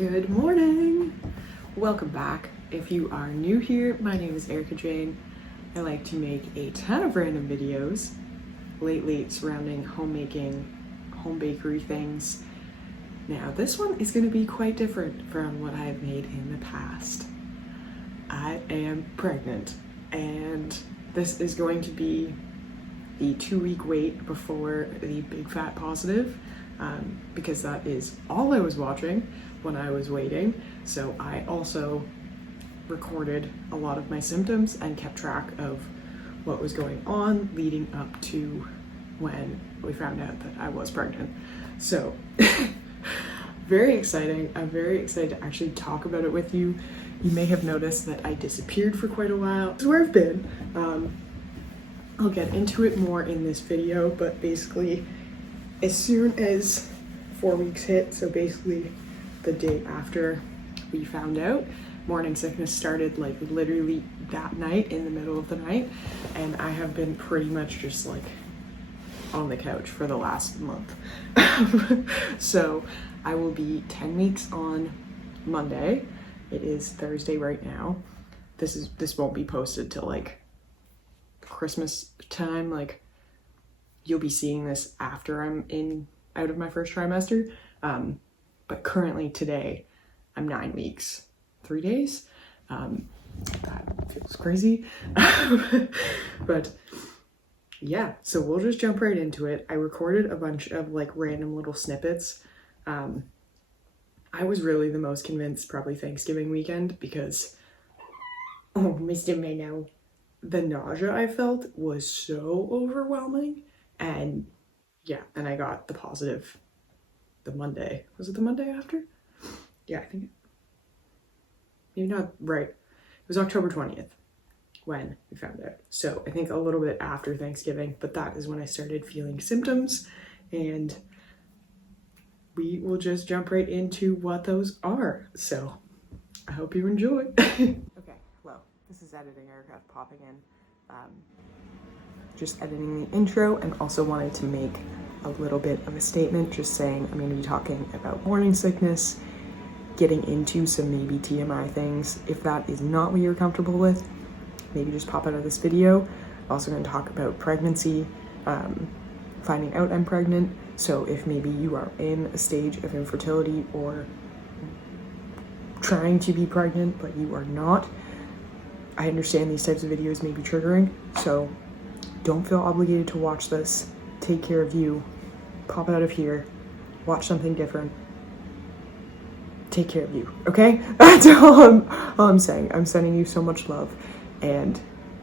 Good morning! Welcome back. If you are new here, my name is Erika Jane. I like to make a ton of random videos lately surrounding homemaking, home bakery things. Now this one is going to be quite different from what I've made in the past. I am pregnant and this is going to be the 2-week wait before the big fat positive. Because that is all I was watching when I was waiting. So I also recorded a lot of my symptoms and kept track of what was going on leading up to when we found out that I was pregnant. So very exciting. I'm very excited to actually talk about it with you. You may have noticed that I disappeared for quite a while. This is where I've been. I'll get into it more in this video, but basically as soon as 4 weeks hit, so basically the day after we found out, morning sickness started like literally that night, in the middle of the night, and I have been pretty much just like on the couch for the last month. So I will be 10 weeks on Monday. It is Thursday right now. This won't be posted till like Christmas time. Like, you'll be seeing this after I'm out of my first trimester. But currently today, I'm 9 weeks, 3 days. That feels crazy. But yeah, so we'll just jump right into it. I recorded a bunch of like random little snippets. I was really the most convinced probably Thanksgiving weekend because, oh, Mr. Minnow, the nausea I felt was so overwhelming. And yeah, then I got the positive the Monday. Was it the Monday after? Yeah, I think, maybe not right. It was October 20th when we found out. So I think a little bit after Thanksgiving, but that is when I started feeling symptoms, and we will just jump right into what those are. So I hope you enjoy. Okay, well, this is editing Erika popping in. Just editing the intro, and also wanted to make a little bit of a statement, just saying I'm going to be talking about morning sickness, getting into some maybe TMI things. If that is not what you're comfortable with, maybe just pop out of this video. I'm also going to talk about pregnancy, finding out I'm pregnant. So if maybe you are in a stage of infertility or trying to be pregnant but you are not, I understand these types of videos may be triggering, so don't feel obligated to watch this. Take care of you. Pop out of here. Watch something different. Take care of you, okay? That's all I'm saying. I'm sending you so much love, and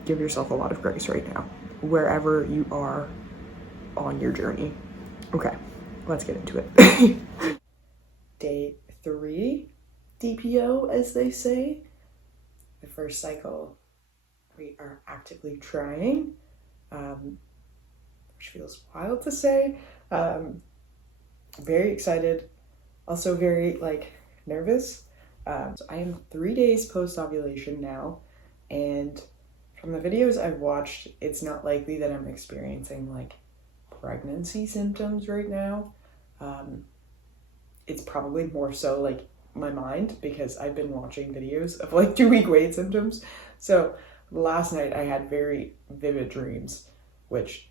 give yourself a lot of grace right now, wherever you are on your journey. Okay, let's get into it. Day 3, DPO, as they say. The first cycle we are actively trying, which feels wild to say. Very excited, also very like nervous. So I am 3 days post-ovulation now, and from the videos I've watched, it's not likely that I'm experiencing like pregnancy symptoms right now. It's probably more so like my mind, because I've been watching videos of like 2-week wait symptoms. So last night I had very vivid dreams, which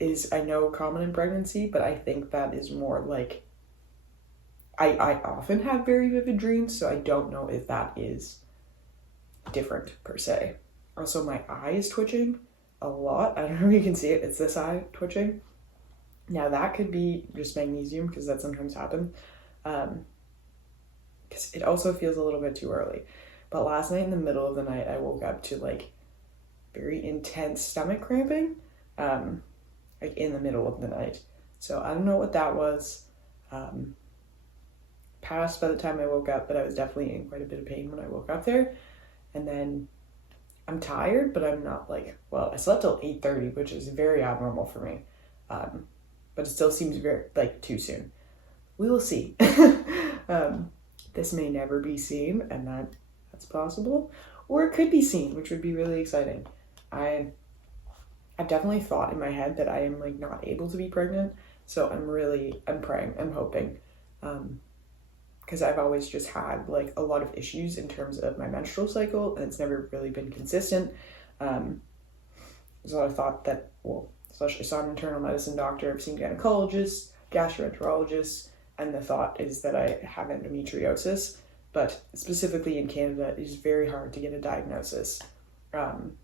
is, I know, common in pregnancy, but I think that is more like, I often have very vivid dreams, so I don't know if that is different per se. Also, my eye is twitching a lot. I don't know if you can see it. It's this eye twitching. Now that could be just magnesium, because that sometimes happens. Because it also feels a little bit too early. But last night in the middle of the night, I woke up to like very intense stomach cramping, like in the middle of the night. So I don't know what that was. Passed by the time I woke up, but I was definitely in quite a bit of pain when I woke up there. And then I'm tired, but I'm not like, well, I slept till 8:30, which is very abnormal for me. But it still seems very like too soon. We will see. This may never be seen, and that's possible, or it could be seen, which would be really exciting. I've definitely thought in my head that I am like not able to be pregnant, so I'm praying, I'm hoping. because I've always just had like a lot of issues in terms of my menstrual cycle, and it's never really been consistent. There's a lot of thought that, well, especially I saw an internal medicine doctor, I've seen gynecologists, gastroenterologists, and the thought is that I have endometriosis, but specifically in Canada, it is very hard to get a diagnosis. I'm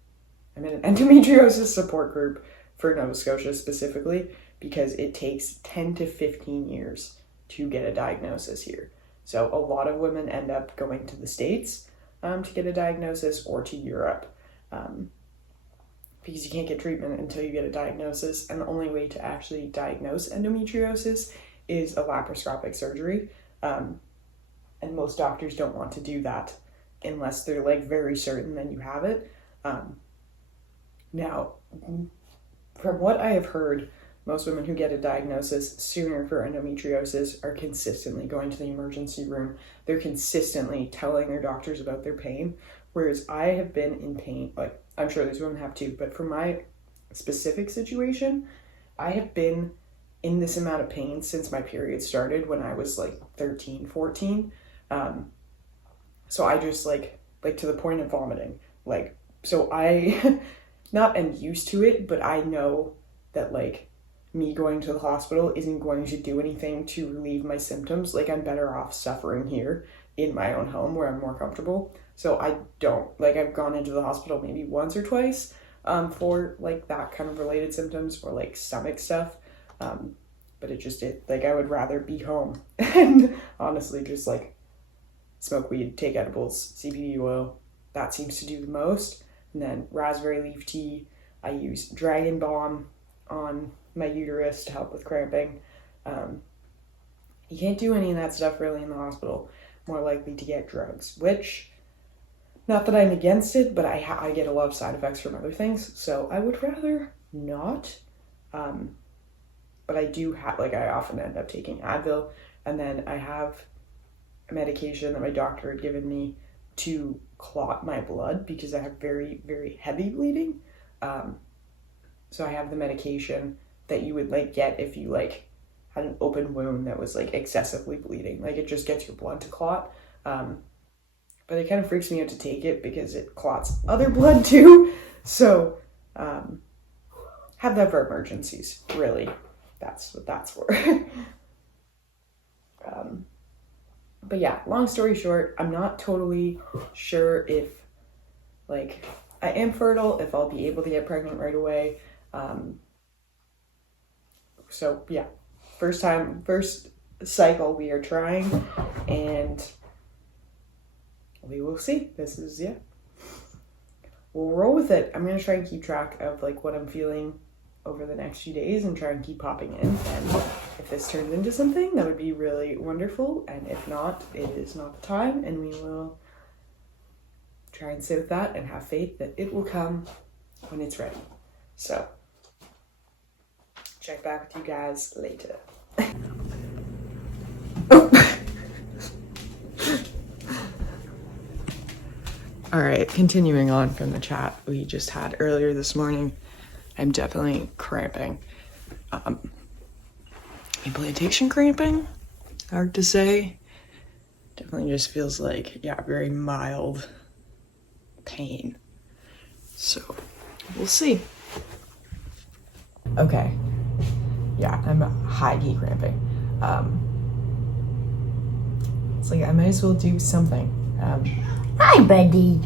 in an endometriosis support group for Nova Scotia specifically, because it takes 10 to 15 years to get a diagnosis here. So a lot of women end up going to the States to get a diagnosis, or to Europe, because you can't get treatment until you get a diagnosis. And the only way to actually diagnose endometriosis is a laparoscopic surgery. And most doctors don't want to do that unless they're like very certain that you have it. Now, from what I have heard, most women who get a diagnosis sooner for endometriosis are consistently going to the emergency room. They're consistently telling their doctors about their pain, whereas I have been in pain, like I'm sure these women have too, but for my specific situation, I have been in this amount of pain since my period started when I was like 13, 14. So I just like to the point of vomiting. Like, so I not am used to it, but I know that like me going to the hospital isn't going to do anything to relieve my symptoms. Like, I'm better off suffering here in my own home where I'm more comfortable. So I don't, like, I've gone into the hospital maybe once or twice for like that kind of related symptoms, or like stomach stuff. But like, I would rather be home and honestly just like smoke weed, take edibles, CBD oil. That seems to do the most. And then raspberry leaf tea. I use Dragon Balm on my uterus to help with cramping. You can't do any of that stuff really in the hospital. More likely to get drugs, which, not that I'm against it, but I get a lot of side effects from other things, so I would rather not. But I do have, like, I often end up taking Advil, and then I have a medication that my doctor had given me to clot my blood because I have very, very heavy bleeding. So I have the medication that you would like get if you like had an open wound that was like excessively bleeding. Like, it just gets your blood to clot. But it kind of freaks me out to take it because it clots other blood too. So have that for emergencies, really. That's what that's for. But yeah, long story short, I'm not totally sure if like I am fertile, if I'll be able to get pregnant right away. So yeah, first cycle we are trying, and we will see. We'll roll with it. I'm gonna try and keep track of like what I'm feeling over the next few days and try and keep popping in. And if this turns into something, that would be really wonderful. And if not, it is not the time, and we will try and sit with that and have faith that it will come when it's ready. So check back with you guys later. All right, continuing on from the chat we just had earlier this morning, I'm definitely cramping. Implantation cramping, hard to say. Definitely just feels like, yeah, very mild pain. So we'll see. Okay. Yeah, I'm high-key cramping. It's like I might as well do something. Hi, buddy.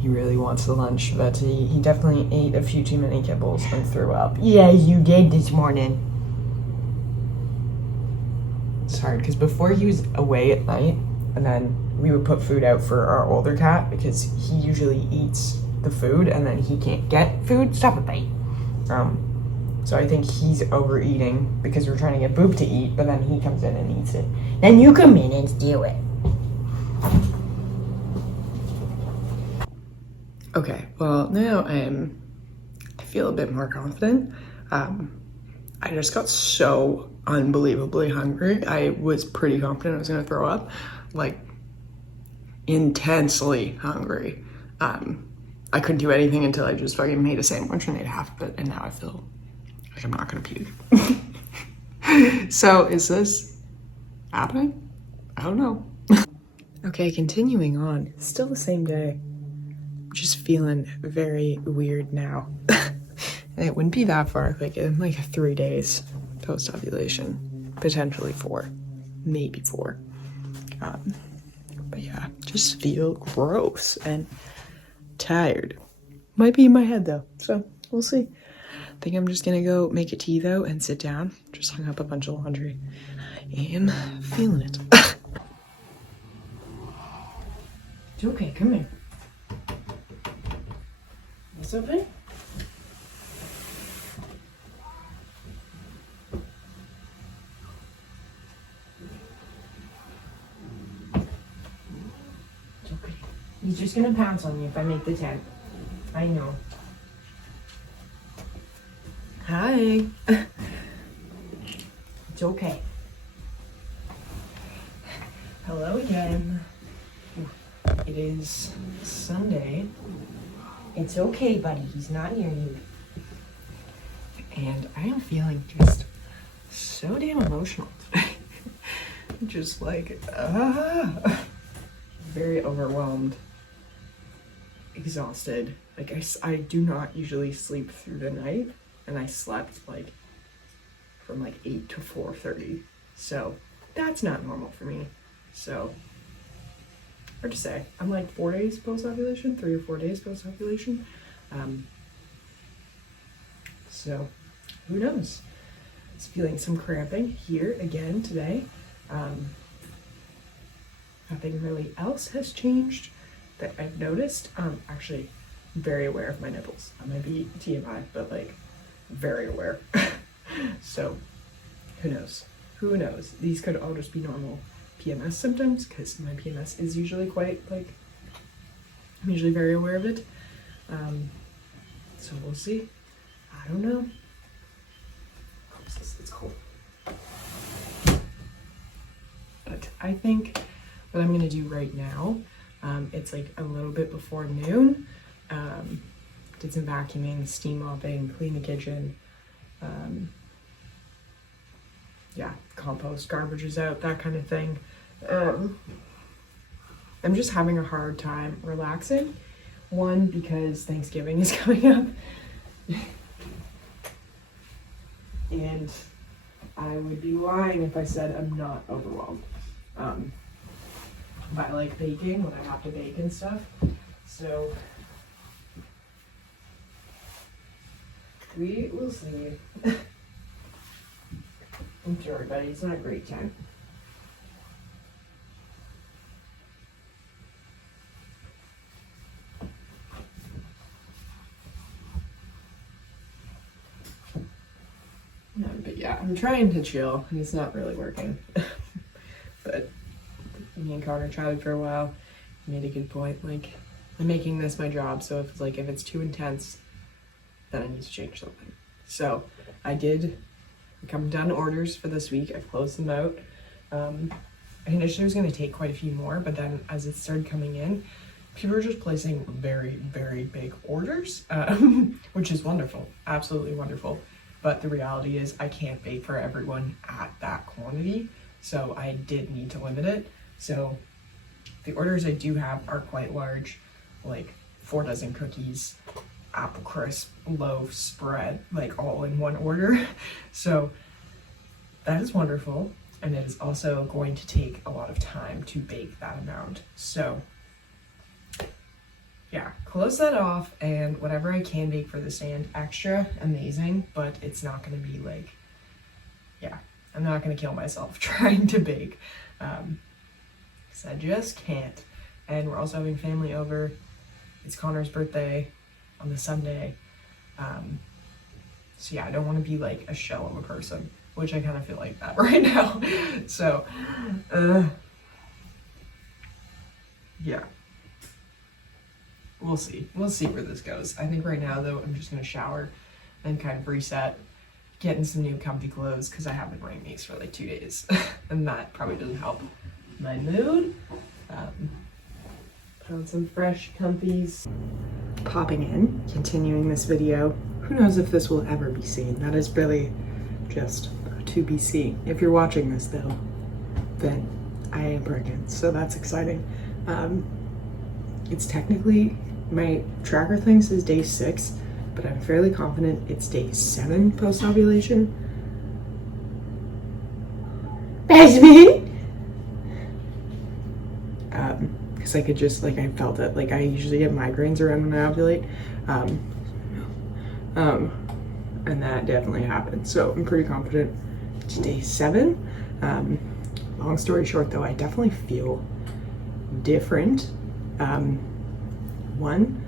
He really wants the lunch, but he definitely ate a few too many kibbles and threw up. Yes, you did this morning. It's hard because before he was away at night, and then we would put food out for our older cat because he usually eats the food and then he can't get food. Stop it, buddy. So I think he's overeating because we're trying to get Boop to eat, but then he comes in and eats it. Then you come in and steal it. Okay, well, now I feel a bit more confident. I just got so unbelievably hungry. I was pretty confident I was gonna throw up, like intensely hungry. I couldn't do anything until I just fucking made a sandwich and ate half of it, and now I feel like I'm not gonna puke. So is this happening? I don't know. Okay, continuing on. Still the same day. Just feeling very weird now. And it wouldn't be that far, like in like 3 days post-ovulation. Potentially 4. Maybe 4. But yeah, just feel gross and tired. Might be in my head though, so we'll see. I think I'm just gonna go make a tea though and sit down. Just hung up a bunch of laundry. I am feeling it. It's okay, come here. What's open? It's okay. He's just gonna pounce on you if I make the tent. I know. Hi. It's okay. Hello again. It is Sunday. It's okay, buddy. He's not near you. And I am feeling just so damn emotional today. Just like, very overwhelmed, exhausted. Like I do not usually sleep through the night, and I slept like from like 8 to 4:30. So that's not normal for me. So hard to say. I'm like 4 days post-ovulation, 3 or 4 days post-ovulation. So who knows? It's feeling some cramping here again today. Nothing really else has changed that I've noticed. Actually very aware of my nipples. I might be TMI, but like very aware. So who knows? Who knows? These could all just be normal PMS symptoms, because my PMS is usually quite like, I'm usually very aware of it. So we'll see. I don't know. It's cold. But I think what I'm gonna do right now, it's like a little bit before noon. Did some vacuuming, steam mopping, clean the kitchen. Yeah, compost, garbage is out, that kind of thing. I'm just having a hard time relaxing. One, because Thanksgiving is coming up. And I would be lying if I said I'm not overwhelmed. By like baking, when I have to bake and stuff. So we will see. I'm sorry, buddy, it's not a great time. No, but yeah, I'm trying to chill, and it's not really working. But me and Connor chatted for a while. He made a good point. Like, I'm making this my job, so if it's too intense, then I need to change something. So I did come done orders for this week. I closed them out. I initially was going to take quite a few more, but then as it started coming in, people were just placing very, very big orders, which is wonderful, absolutely wonderful. But the reality is I can't bake for everyone at that quantity, so I did need to limit it. So the orders I do have are quite large, like 4 dozen cookies, apple crisp, loaf, spread, like all in one order. So that is wonderful, and it is also going to take a lot of time to bake that amount. So yeah, close that off, and whatever I can bake for the stand, extra amazing, but it's not going to be like, yeah, I'm not going to kill myself trying to bake, because I just can't. And we're also having family over. It's Connor's birthday on the Sunday. So yeah, I don't want to be like a shell of a person, which I kind of feel like that right now. So, yeah. We'll see. We'll see where this goes. I think right now, though, I'm just going to shower and kind of reset, get in some new comfy clothes, because I haven't been wearing these for like 2 days. And that probably doesn't help my mood. Put on some fresh comfies. Popping in, continuing this video. Who knows if this will ever be seen? That is really just a to be seen. If you're watching this though, then I am pregnant, so that's exciting. It's technically, my tracker thing says day 6, but I'm fairly confident it's day 7 post-ovulation. That's me! Because I could just, like, I felt it. Like, I usually get migraines around when I ovulate. And that definitely happened. So I'm pretty confident it's day 7. Long story short though, I definitely feel different. One,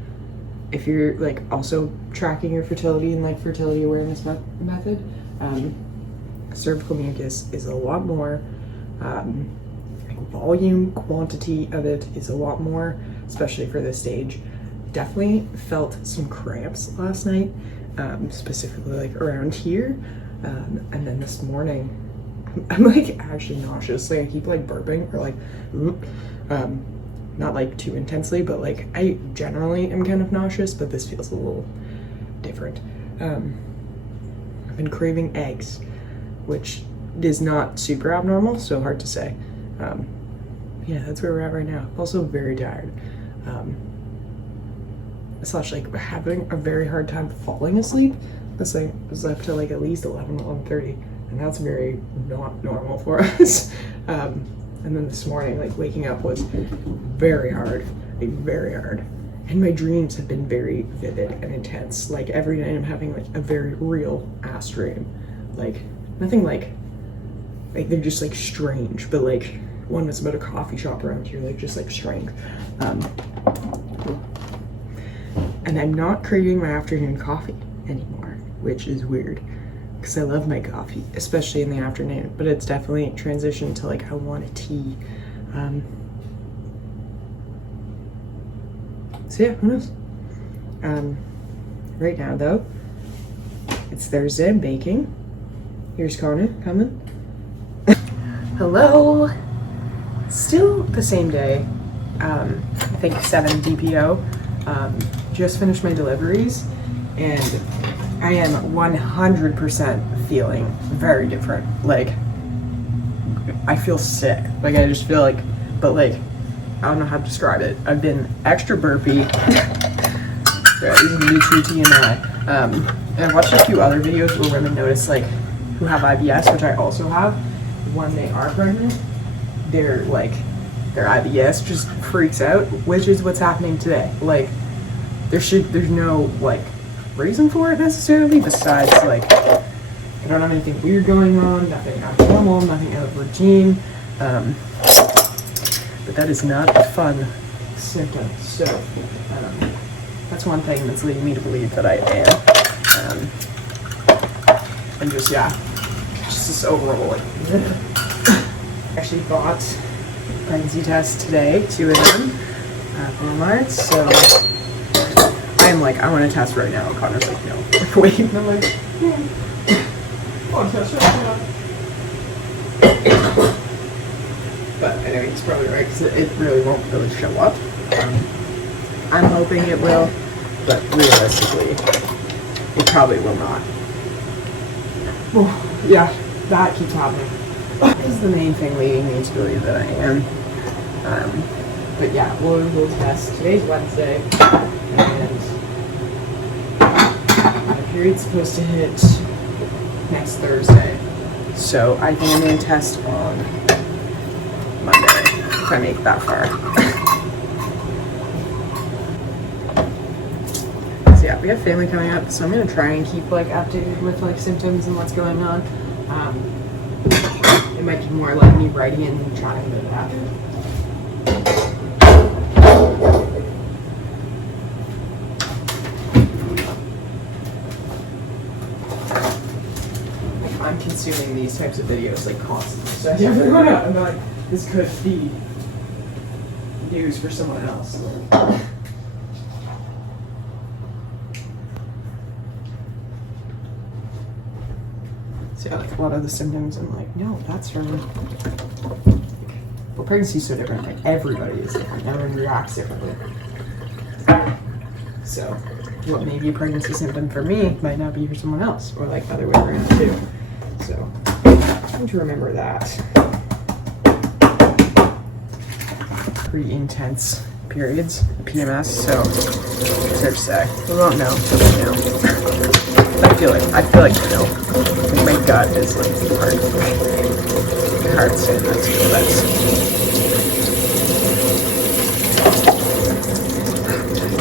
if you're like also tracking your fertility and like fertility awareness method, cervical mucus is a lot more, volume, quantity of it is a lot more, especially for this stage. Definitely felt some cramps last night, specifically like around here, and then this morning I'm like actually nauseous. Like I keep like burping or like not like too intensely, but like I generally am kind of nauseous, but this feels a little different. I've been craving eggs, which is not super abnormal, so hard to say. Yeah, that's where we're at right now. Also very tired. Slash like having a very hard time falling asleep. It's like I was up to like at least 11:30, and that's very not normal for us. And then this morning, like waking up was very hard, like very hard. And my dreams have been very vivid and intense. Like every night I'm having like a very real ass dream. Like nothing like they're just like strange, but like one was about a coffee shop around here, like just like strange. And I'm not craving my afternoon coffee anymore, which is weird because I love my coffee, especially in the afternoon, but it's definitely transitioned to like I want a tea. So yeah, who knows? Right now though, it's Thursday, I'm baking. Here's Connor coming. Hello. Still the same day. I think 7 DPO. Just finished my deliveries and I am 100% feeling very different. Like I feel sick. Like I just feel like, but like I don't know how to describe it. I've been extra burpy. Yeah, this is gonna be true TMI. And I've watched a few other videos where women notice like who have IBS, which I also have. When they are pregnant, their IBS just freaks out, which is what's happening today. Like there's no like reason for it necessarily, besides like I don't have anything weird going on, nothing abnormal, nothing out of routine. But that is not a fun symptom. So that's one thing that's leading me to believe that I am. And just this overall like actually bought pregnancy tests today, 2 of them at Walmart. So I'm like, I want to test right now. Connor's like, no. Wait, and I'm like, I want to test right now. But anyway, he's probably right because it really won't really show up. I'm hoping it will, but realistically, it probably will not. Oh, yeah, that keeps happening. This is the main thing leading me to believe that I am. But yeah, we'll test. Today's Wednesday, and my period's supposed to hit next Thursday. So I think I'm going to test on Monday, if I make it that far. So yeah, we have family coming up, so I'm going to try and keep like updated with like symptoms and what's going on. It might be more like me writing it and trying to do that. I'm consuming these types of videos like constantly. So I'm like, this could be news for someone else. So yeah, like a lot of the symptoms, I'm like, no, that's from. Well, pregnancy is so different. Like everybody is different. Everyone reacts differently. So, what may be a pregnancy symptom for me might not be for someone else, or like other way around too. So, Trying to remember that. Pretty intense periods, PMS, so it's hard to say. We won't know, you know. I feel like you know. Like my gut is like hard to say that's the best.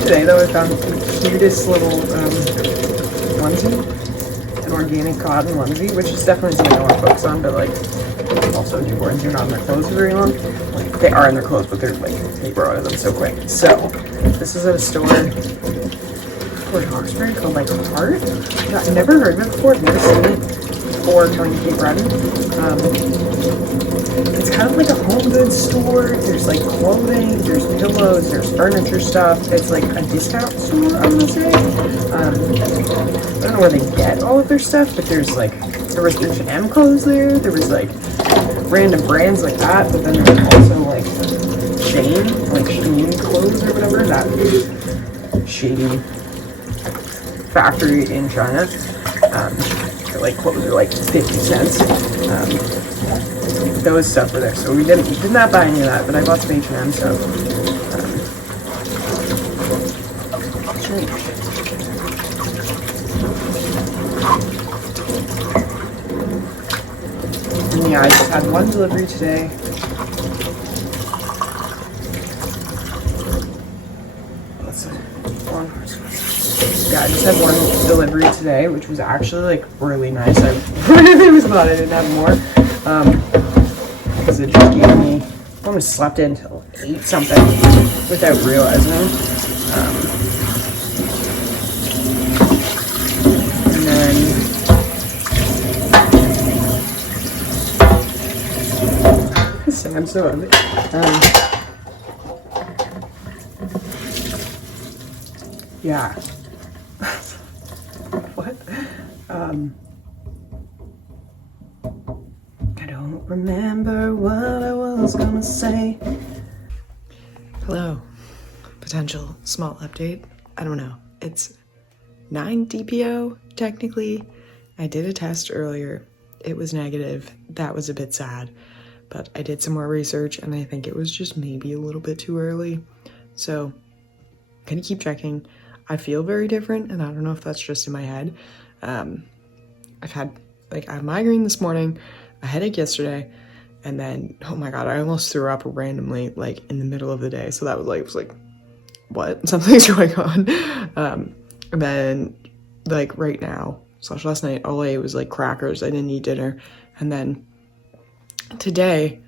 Today though, I found the cutest little onesie, an organic cotton onesie, which is definitely something I want to focus on, but like also newborns are not in their clothes for very long. Like they are in their clothes, but they're like they grow out of them so quick. So this is at a store Port Hawkesbury called like Heart. I've never heard of it before. I've never seen it before coming to Cape Breton. It's kind of like a home goods store. There's like clothing, there's pillows, there's furniture stuff. It's like a discount store, I'm gonna say. I don't know where they get all of their stuff, but there was H&M clothes there. There was like random brands like that, but then there was also like Shane clothes or whatever, that shady factory in China. Like clothes are like 50 cents. Those stuff were there, so we did not buy any of that, but I bought some H&M stuff. And yeah, I just had one delivery today. Yeah, I just had one delivery today, which was actually like really nice. I really was glad I didn't have more, because it just gave me, I almost slept in until 8 something without realizing. And then I'm so ugly. Yeah. What? I don't remember what I was gonna say. Hello. Potential small update. I don't know. It's 9 DPO, technically. I did a test earlier. It was negative. That was a bit sad. But I did some more research, and I think it was just maybe a little bit too early. So, I'm gonna keep checking. I feel very different, and I don't know if that's just in my head. I had a migraine this morning, a headache yesterday, and then, oh my god, I almost threw up randomly, like, in the middle of the day. So that was like, what? Something's going on. And then, like, right now, / last night, all I ate was, like, crackers. I didn't eat dinner. And then today,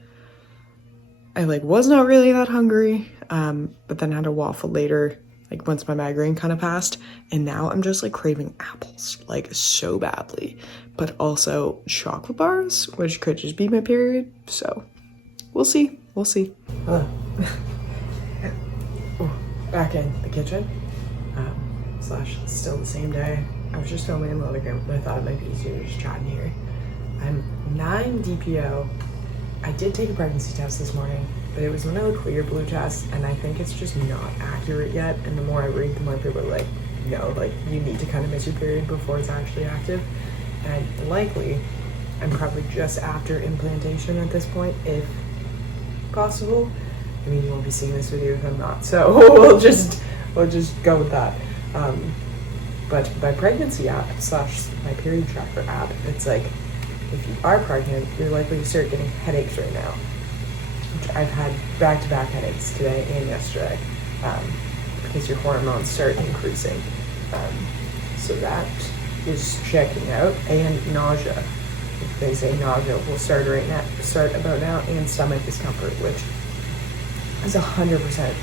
I, like, was not really that hungry, but then had a waffle later, like once my migraine kind of passed, and now I'm just like craving apples, like so badly, but also chocolate bars, which could just be my period, so we'll see. Hello. Back in the kitchen, / still the same day. I was just filming in the living room, but I thought it might be easier to just chat in here. I'm 9 DPO. I did take a pregnancy test this morning, but it was one of the clear blue tests, and I think it's just not accurate yet. And the more I read, the more people are like, no, like you need to kind of miss your period before it's actually active. And likely, I'm probably just after implantation at this point, if possible. I mean, you won't be seeing this video if I'm not, so we'll just go with that. But my pregnancy app / my period tracker app, it's like, if you are pregnant, you're likely to start getting headaches right now. Which I've had back-to-back headaches today and yesterday, because your hormones start increasing. So that is checking out. And nausea. They say nausea will start about now, and stomach discomfort, which has 100%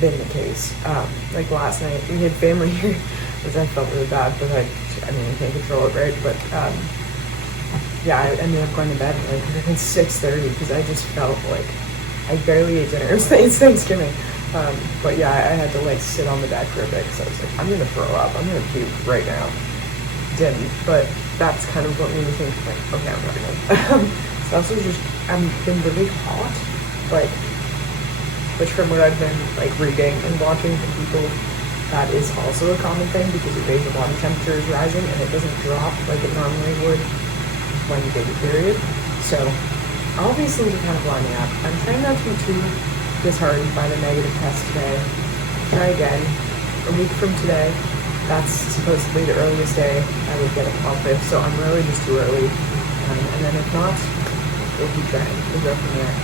been the case. Like last night, we had family here, which I felt really bad, but I mean, I can't control it, right? But yeah, I ended up going to bed at like 6:30 because I just felt like I barely ate dinner. It's Thanksgiving. But yeah, I had to like sit on the bed for a bit because I was like, I'm gonna throw up. I'm gonna puke right now. Didn't, but that's kind of what made me think like, okay, I'm pregnant. It's also just, I've been really hot, like, which from what I've been like reading and watching from people, that is also a common thing because your basal body temperature is rising and it doesn't drop like it normally would when you get your period. So all these things are kind of lining up. I'm trying not to be too disheartened by the negative test today. Try again. A week from today, that's supposedly the earliest day I would get a positive, so I'm really just too early. And then if not, we'll keep trying. We'll go from there.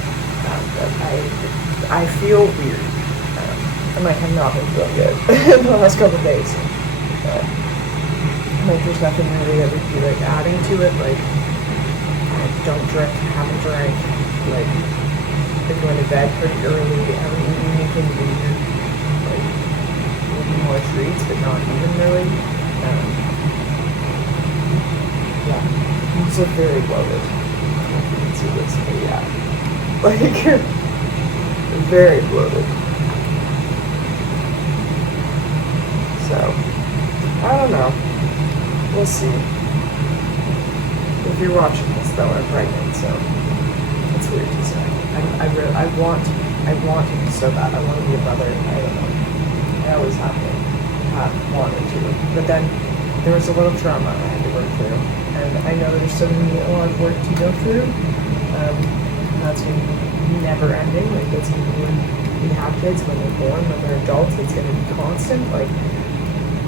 But I feel weird. And like I've not been feeling good in the last couple of days. Like there's nothing really that would be like adding to it. Like I don't drink, haven't drank, like been going to bed pretty early, haven't eaten anything weird. Like maybe more treats, but not even really. Yeah, I'm just like very bloated. You can see this, but yeah, like very bloated. So I don't know. We'll see. If you're watching this, though, I'm pregnant, so it's weird to say. I want to be so bad. I want to be a brother. I don't know. I always have wanted to. But then there was a little trauma I had to work through, and I know there's still going to be a lot of work to go through. That's going to be never ending. Like it's going to be when we have kids, when they're born, when they're adults. It's going to be constant. Like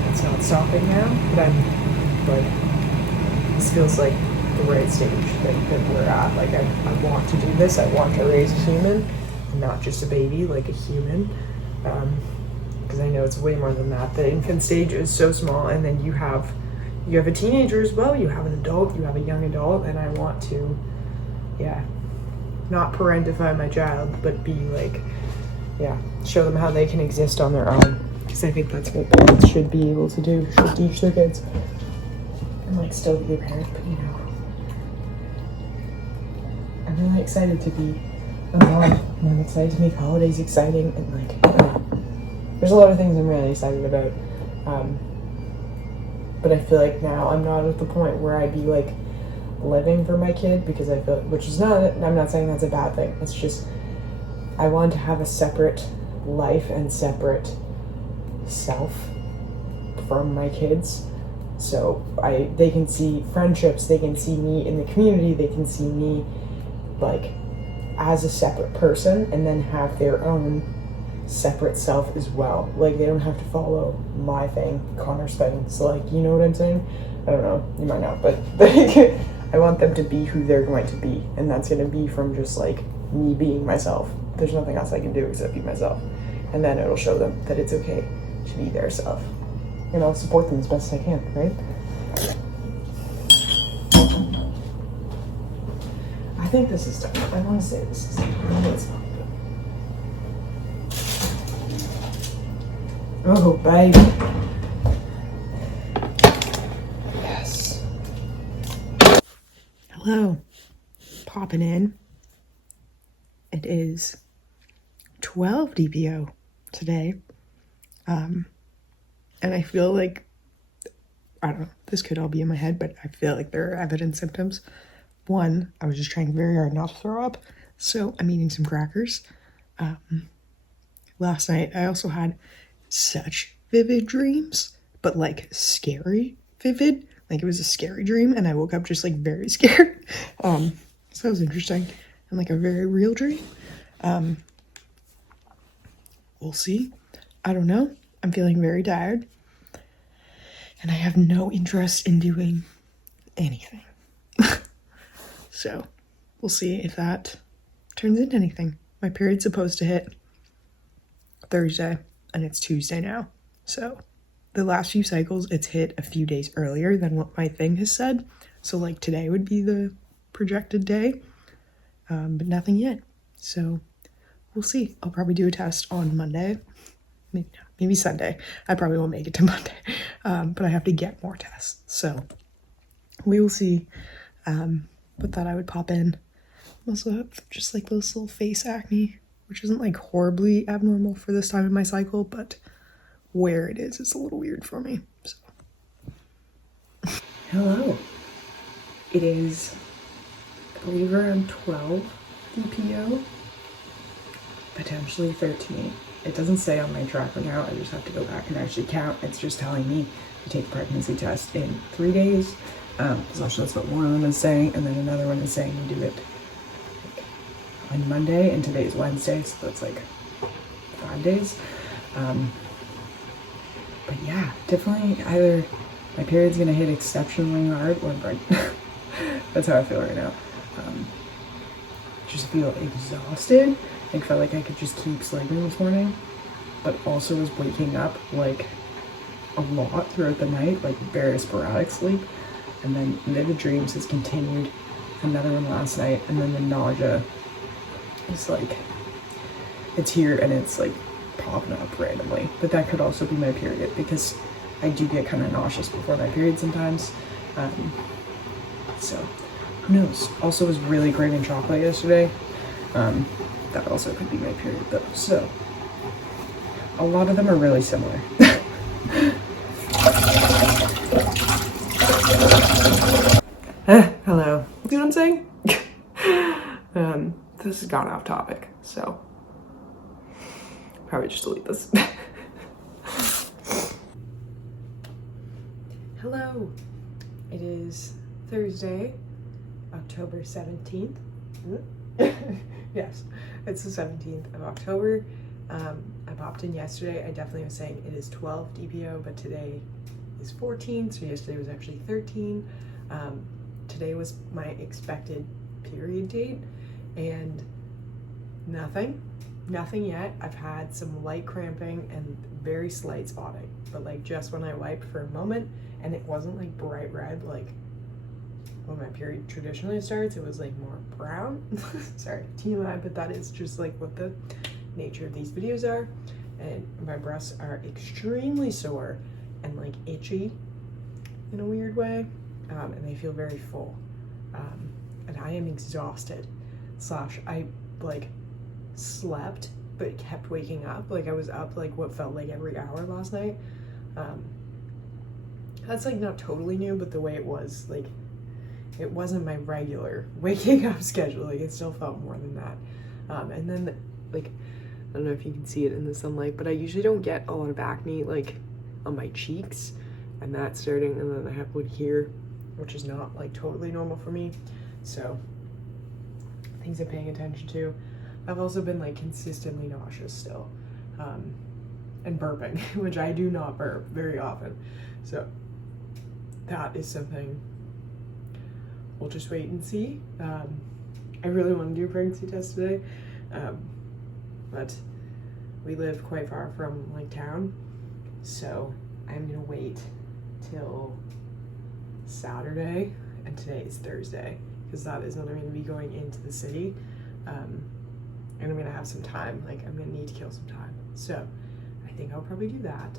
it's not stopping now. But this feels like the right stage that we're at. Like I want to do this. I want to raise a human, and not just a baby, like a human. Because I know it's way more than that. The infant stage is so small, and then you have a teenager as well. You have an adult. You have a young adult, and I want to, not parentify my child, but be like, show them how they can exist on their own. Because I think that's what parents should be able to do. Should teach their kids. And like still be their parent, but I'm really excited to be a mom, and I'm excited to make holidays exciting, and like there's a lot of things I'm really excited about. But I feel like now I'm not at the point where I'd be like living for my kid, because I feel, which is not, I'm not saying that's a bad thing. It's just I want to have a separate life and separate self from my kids. So they can see friendships, they can see me in the community, they can see me like as a separate person, and then have their own separate self as well. Like they don't have to follow my thing, Connor's thing. So like, you know what I'm saying? I don't know, you might not, but like I want them to be who they're going to be, and that's going to be from just like me being myself. There's nothing else I can do except be myself, and then it'll show them that it's okay to be their self. And I'll support them as best as I can, right? I think this is done. I want to say this is done. I know it's not. Oh, baby. Yes. Hello. Popping in. It is 12 DPO today. And I feel like, I don't know, this could all be in my head, but I feel like there are evident symptoms. One, I was just trying very hard not to throw up, so I'm eating some crackers. Last night, I also had such vivid dreams, but like scary vivid. Like it was a scary dream, and I woke up just like very scared. So that was interesting, and like a very real dream. We'll see. I don't know. I'm feeling very tired, and I have no interest in doing anything. So we'll see if that turns into anything. My period's supposed to hit Thursday, and it's Tuesday now. So the last few cycles, it's hit a few days earlier than what my thing has said. So like today would be the projected day, but nothing yet. So we'll see. I'll probably do a test on Monday. Maybe Sunday. I probably won't make it to Monday, but I have to get more tests. So we will see. But thought I would pop in. I also have just like this little face acne, which isn't like horribly abnormal for this time in my cycle, but where it is, it's a little weird for me. So. Hello. It is, I believe, around 12 DPO, potentially 13. It doesn't say on my tracker now. I just have to go back and actually count. It's just telling me to take a pregnancy test in 3 days, So that's what one of them is saying, and then another one is saying we do it on Monday, and today's Wednesday, so that's like 5 days. But yeah, definitely either my period's gonna hit exceptionally hard or break. That's how I feel right now. Just feel exhausted. I felt like I could just keep sleeping this morning, but also was waking up like a lot throughout the night, like very sporadic sleep. And then vivid dreams has continued, another one last night, and then the nausea is like, it's here and it's like popping up randomly. But that could also be my period, because I do get kind of nauseous before my period sometimes. So who knows? Also was really craving chocolate yesterday. That also could be my period though. So a lot of them are really similar. Hello. See what I'm saying? This has gone off topic, so probably just delete this. Hello. It is Thursday, October 17th. Yes, it's the 17th of October. I popped in yesterday. I definitely was saying it is 12 DPO, but today is 14, so yesterday was actually 13. Today was my expected period date, and nothing yet. I've had some light cramping and very slight spotting, but like just when I wiped for a moment, and it wasn't like bright red like when my period traditionally starts. It was like more brown. Sorry, TMI, but that is just like what the nature of these videos are. And my breasts are extremely sore and like itchy in a weird way. And they feel very full, and I am exhausted / I like slept but kept waking up. Like I was up like what felt like every hour last night. That's like not totally new, but the way it was, like it wasn't my regular waking up schedule. Like it still felt more than that. And then like I don't know if you can see it in the sunlight, but I usually don't get a lot of acne like on my cheeks, and that's starting, and then I have one here, which is not like totally normal for me. So things I'm paying attention to. I've also been like consistently nauseous still, and burping, which I do not burp very often. So that is something we'll just wait and see. I really want to do a pregnancy test today, but we live quite far from like town, so I'm gonna wait till Saturday, and today is Thursday, because that is when I'm going to be going into the city, and I'm going to have some time. Like I'm going to need to kill some time, so I think I'll probably do that,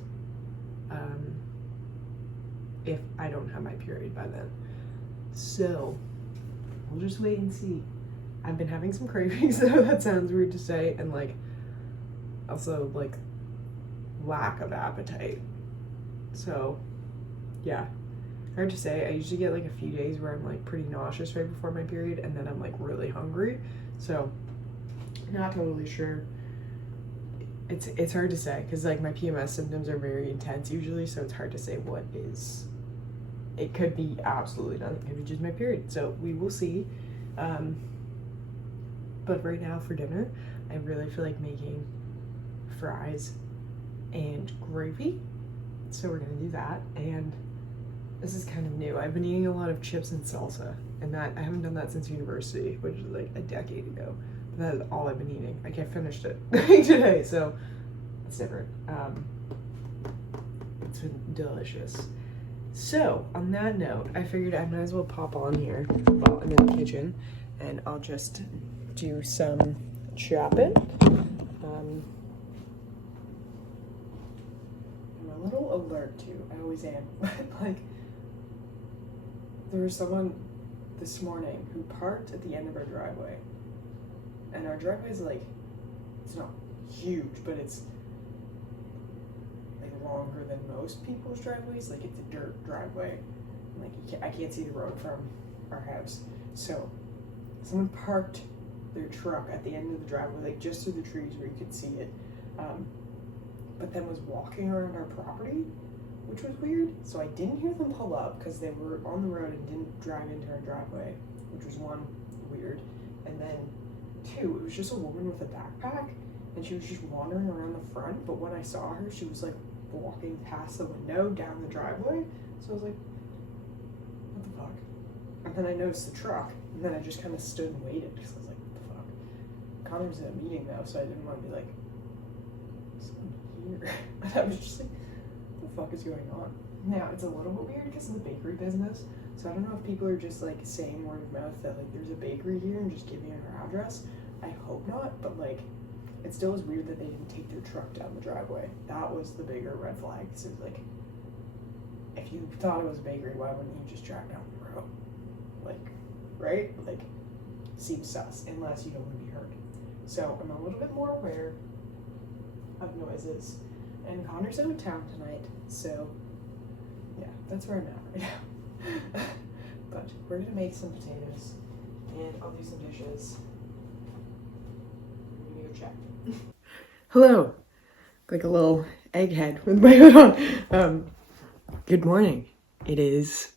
if I don't have my period by then. So we'll just wait and see. I've been having some cravings though. That sounds weird to say, and like also like lack of appetite, so yeah, hard to say. I usually get like a few days where I'm like pretty nauseous right before my period, and then I'm like really hungry, so not totally sure. It's hard to say, because like my PMS symptoms are very intense usually, so it's hard to say what is. It could be absolutely nothing. It could be just my period, so we will see. But right now for dinner, I really feel like making fries and gravy, so we're gonna do that. And this is kind of new. I've been eating a lot of chips and salsa, and that I haven't done that since university, which is like a decade ago. But that is all I've been eating. Like I finished it today, so it's different. It's been delicious. So on that note, I figured I might as well pop on here while I'm in the kitchen, and I'll just do some chopping. I'm a little alert to, I always am, like there was someone this morning who parked at the end of our driveway, and our driveway is like, it's not huge, but it's like longer than most people's driveways. Like it's a dirt driveway, like I can't see the road from our house. So someone parked their truck at the end of the driveway, like just through the trees where you could see it, but then was walking around our property which was weird. So I didn't hear them pull up because they were on the road and didn't drive into our driveway, which was one, weird. And then two, it was just a woman with a backpack and she was just wandering around the front. But when I saw her, she was like walking past the window down the driveway. So I was like, what the fuck? And then I noticed the truck and then I just kind of stood and waited because I was like, what the fuck? Connor was in a meeting though, so I didn't want to be like, someone here. And I was just like, what the fuck is going on? Now, it's a little bit weird because of the bakery business, so I don't know if people are just like saying word of mouth that like there's a bakery here and just giving her address. I hope not, but like it still is weird that they didn't take their truck down the driveway. That was the bigger red flag. So it was like, if you thought it was a bakery, why wouldn't you just drive down the road? Like, right? Like, seems sus, unless you don't want to be heard. So I'm a little bit more aware of noises. And Connor's out of town tonight, so yeah, that's where I'm at right now. But we're gonna make some potatoes, and I'll do some dishes. I'm gonna go check. Hello, like a little egghead with my hood on. Good morning. It is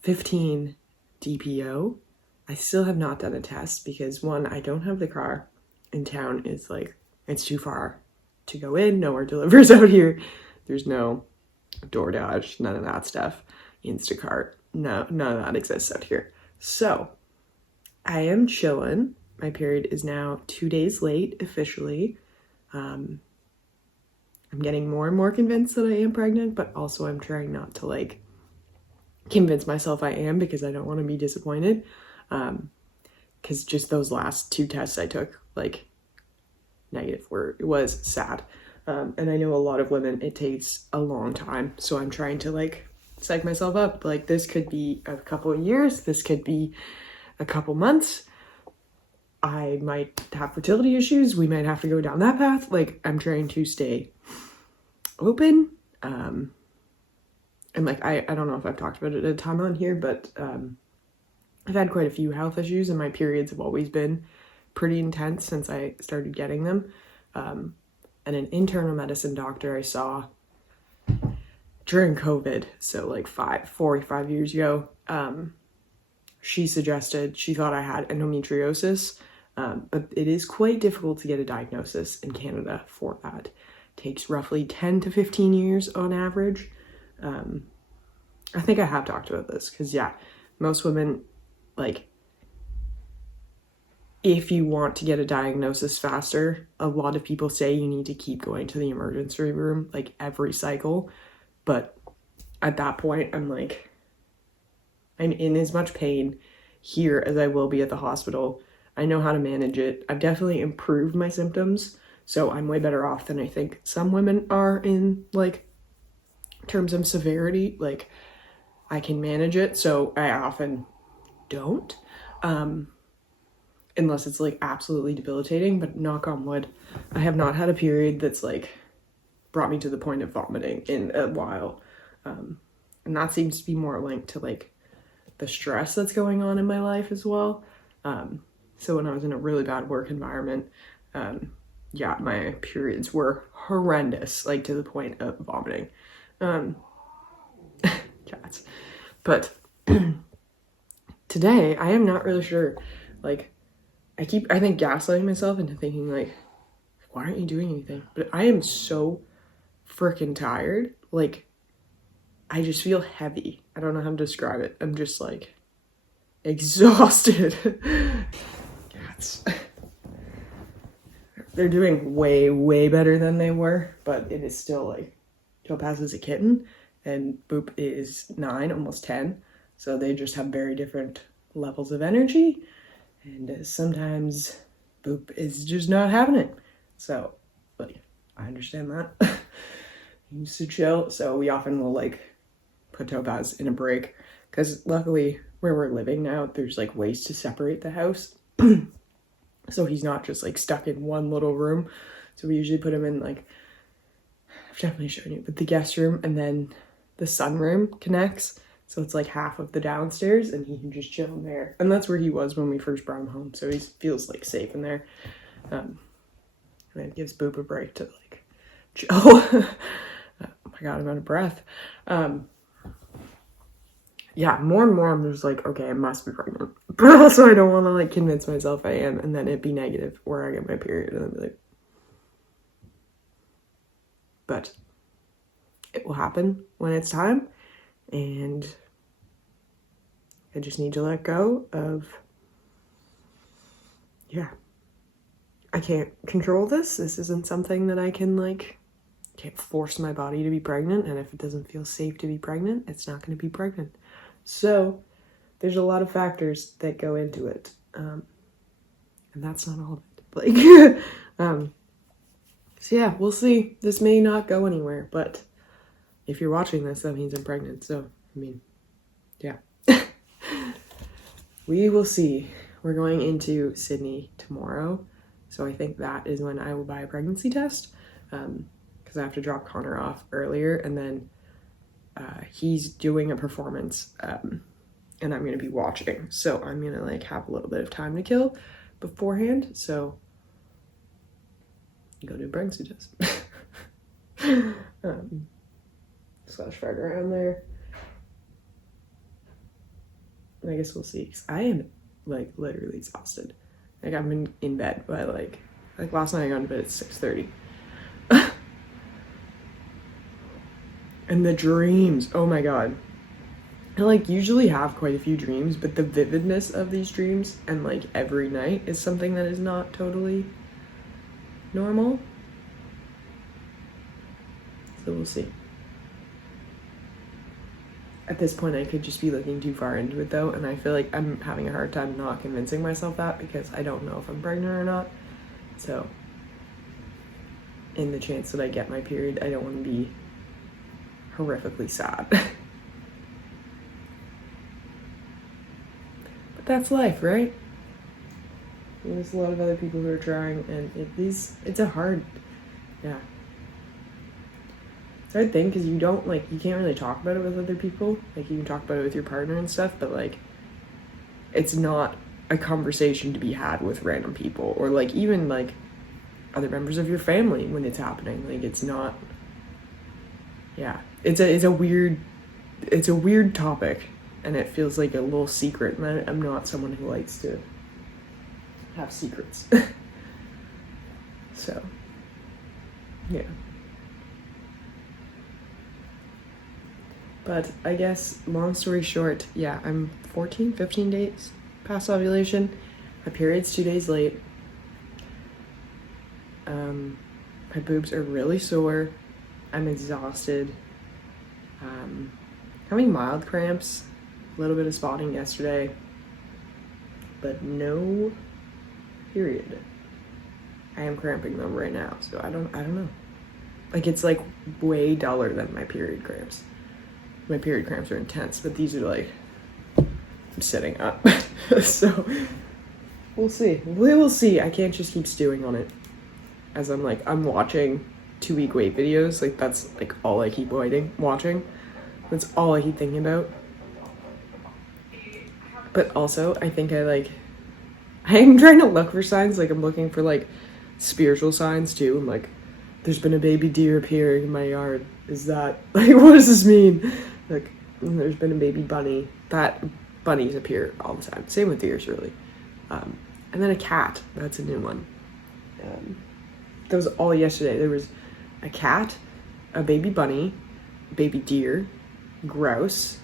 15 DPO. I still have not done a test because one, I don't have the car in town. It's like, it's too far to go in. Nowhere delivers out here. There's no DoorDash, none of that stuff. Instacart, no, none of that exists out here. So I am chilling. My period is now 2 days late officially. I'm getting more and more convinced that I am pregnant, but also I'm trying not to like convince myself I am because I don't want to be disappointed. Because just those last 2 tests I took, like, negative, it was sad. And I know a lot of women, it takes a long time. So I'm trying to like psych myself up. Like, this could be a couple of years. This could be a couple months. I might have fertility issues. We might have to go down that path. Like, I'm trying to stay open. And like, I don't know if I've talked about it a ton on here, but I've had quite a few health issues and my periods have always been pretty intense since I started getting them. And an internal medicine doctor I saw during COVID, so like 4 or 5 years ago, she suggested, she thought I had endometriosis, but it is quite difficult to get a diagnosis in Canada for that. It takes roughly 10 to 15 years on average. I think I have talked about this because yeah, most women, like, if you want to get a diagnosis faster, a lot of people say you need to keep going to the emergency room like every cycle. But at that point, I'm like, I'm in as much pain here as I will be at the hospital. I know how to manage it. I've definitely improved my symptoms, so I'm way better off than I think some women are in like terms of severity. Like, I can manage it, so I often don't. Unless it's like absolutely debilitating, but knock on wood, I have not had a period that's like brought me to the point of vomiting in a while. And that seems to be more linked to like the stress that's going on in my life as well. So when I was in a really bad work environment, yeah, my periods were horrendous, like to the point of vomiting. Cats. But today I am not really sure, like, I think gaslighting myself into thinking like, why aren't you doing anything? But I am so freaking tired. Like, I just feel heavy. I don't know how to describe it. I'm just like exhausted. Cats. They're doing way, way better than they were, but it is still like, Topaz is a kitten and Boop is 9, almost 10. So they just have very different levels of energy. And sometimes Boop is just not having it. So, like, I understand that. He needs to chill. So we often will, like, put Topaz in a break. Because luckily, where we're living now, there's, like, ways to separate the house. So he's not just, like, stuck in one little room. So we usually put him in, like, I've definitely shown you, but the guest room and then the sunroom connects. So it's like half of the downstairs and he can just chill in there. And that's where he was when we first brought him home. So he feels like safe in there. And it gives Boop a break to like chill. Oh my my God, I'm out of breath. Yeah, more and more I'm just like, okay, I must be pregnant. But also I don't want to like convince myself I am and then it be negative or I get my period and then be like, but it will happen when it's time. And I just need to let go of, yeah, I can't control this. This isn't something that I can like, can't force my body to be pregnant. And if it doesn't feel safe to be pregnant, it's not going to be pregnant. So there's a lot of factors that go into it. And that's not all of it. Like, so yeah, we'll see. This may not go anywhere, but if you're watching this, that means I'm pregnant. So, I mean, yeah. We will see. We're going into Sydney tomorrow. So I think that is when I will buy a pregnancy test. Because I have to drop Connor off earlier. And then he's doing a performance. And I'm going to be watching. So I'm going to like have a little bit of time to kill beforehand. So go do a pregnancy test. Slash right around there. I guess we'll see. Cause I am like literally exhausted. Like I've been in bed by like last night I got into bed at 6:30. And the dreams, oh my God. I like usually have quite a few dreams, but the vividness of these dreams and like every night is something that is not totally normal. So we'll see. At this point, I could just be looking too far into it though, and I feel like I'm having a hard time not convincing myself that because I don't know if I'm pregnant or not. So, in the chance that I get my period, I don't want to be horrifically sad. But that's life, right? There's a lot of other people who are trying, and it's a hard, yeah. It's a hard thing because you can't really talk about it with other people. Like, you can talk about it with your partner and stuff, but like, it's not a conversation to be had with random people or like even like other members of your family when it's happening. Like, it's not, yeah, it's a weird topic, and it feels like a little secret, and I'm not someone who likes to have secrets. So, yeah. But I guess, long story short, yeah, I'm 15 days past ovulation. My period's 2 days late. My boobs are really sore. I'm exhausted. Having mild cramps, a little bit of spotting yesterday, but no period. I am cramping them right now, so I don't know. Like, it's like way duller than my period cramps. My period cramps are intense, but these are like, I'm sitting up. So we'll see. We will see. I can't just keep stewing on it as I'm watching 2-week wait videos. Like, that's like all I keep watching. That's all I keep thinking about. But also, I think I'm trying to look for signs. Like, I'm looking for like spiritual signs too. I'm like, there's been a baby deer appearing in my yard. Is that, like, what does this mean? Like, there's been a baby bunny. That bunnies appear all the time. Same with deers, really. And then a cat. That's a new one. That was all yesterday. There was a cat, a baby bunny, baby deer, grouse,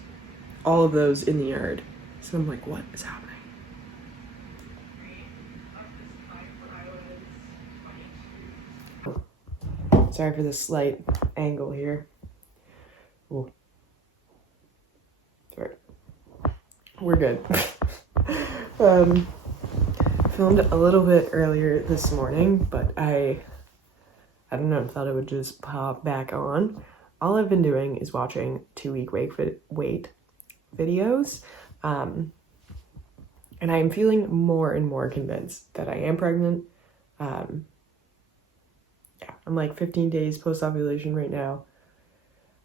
all of those in the yard. So I'm like, what is happening? Sorry for the slight angle here. Ooh. Sorry. We're good. Filmed a little bit earlier this morning, but I don't know, thought it would just pop back on. All I've been doing is watching 2-week wait videos. And I am feeling more and more convinced that I am pregnant. Yeah, I'm like 15 days post-ovulation right now.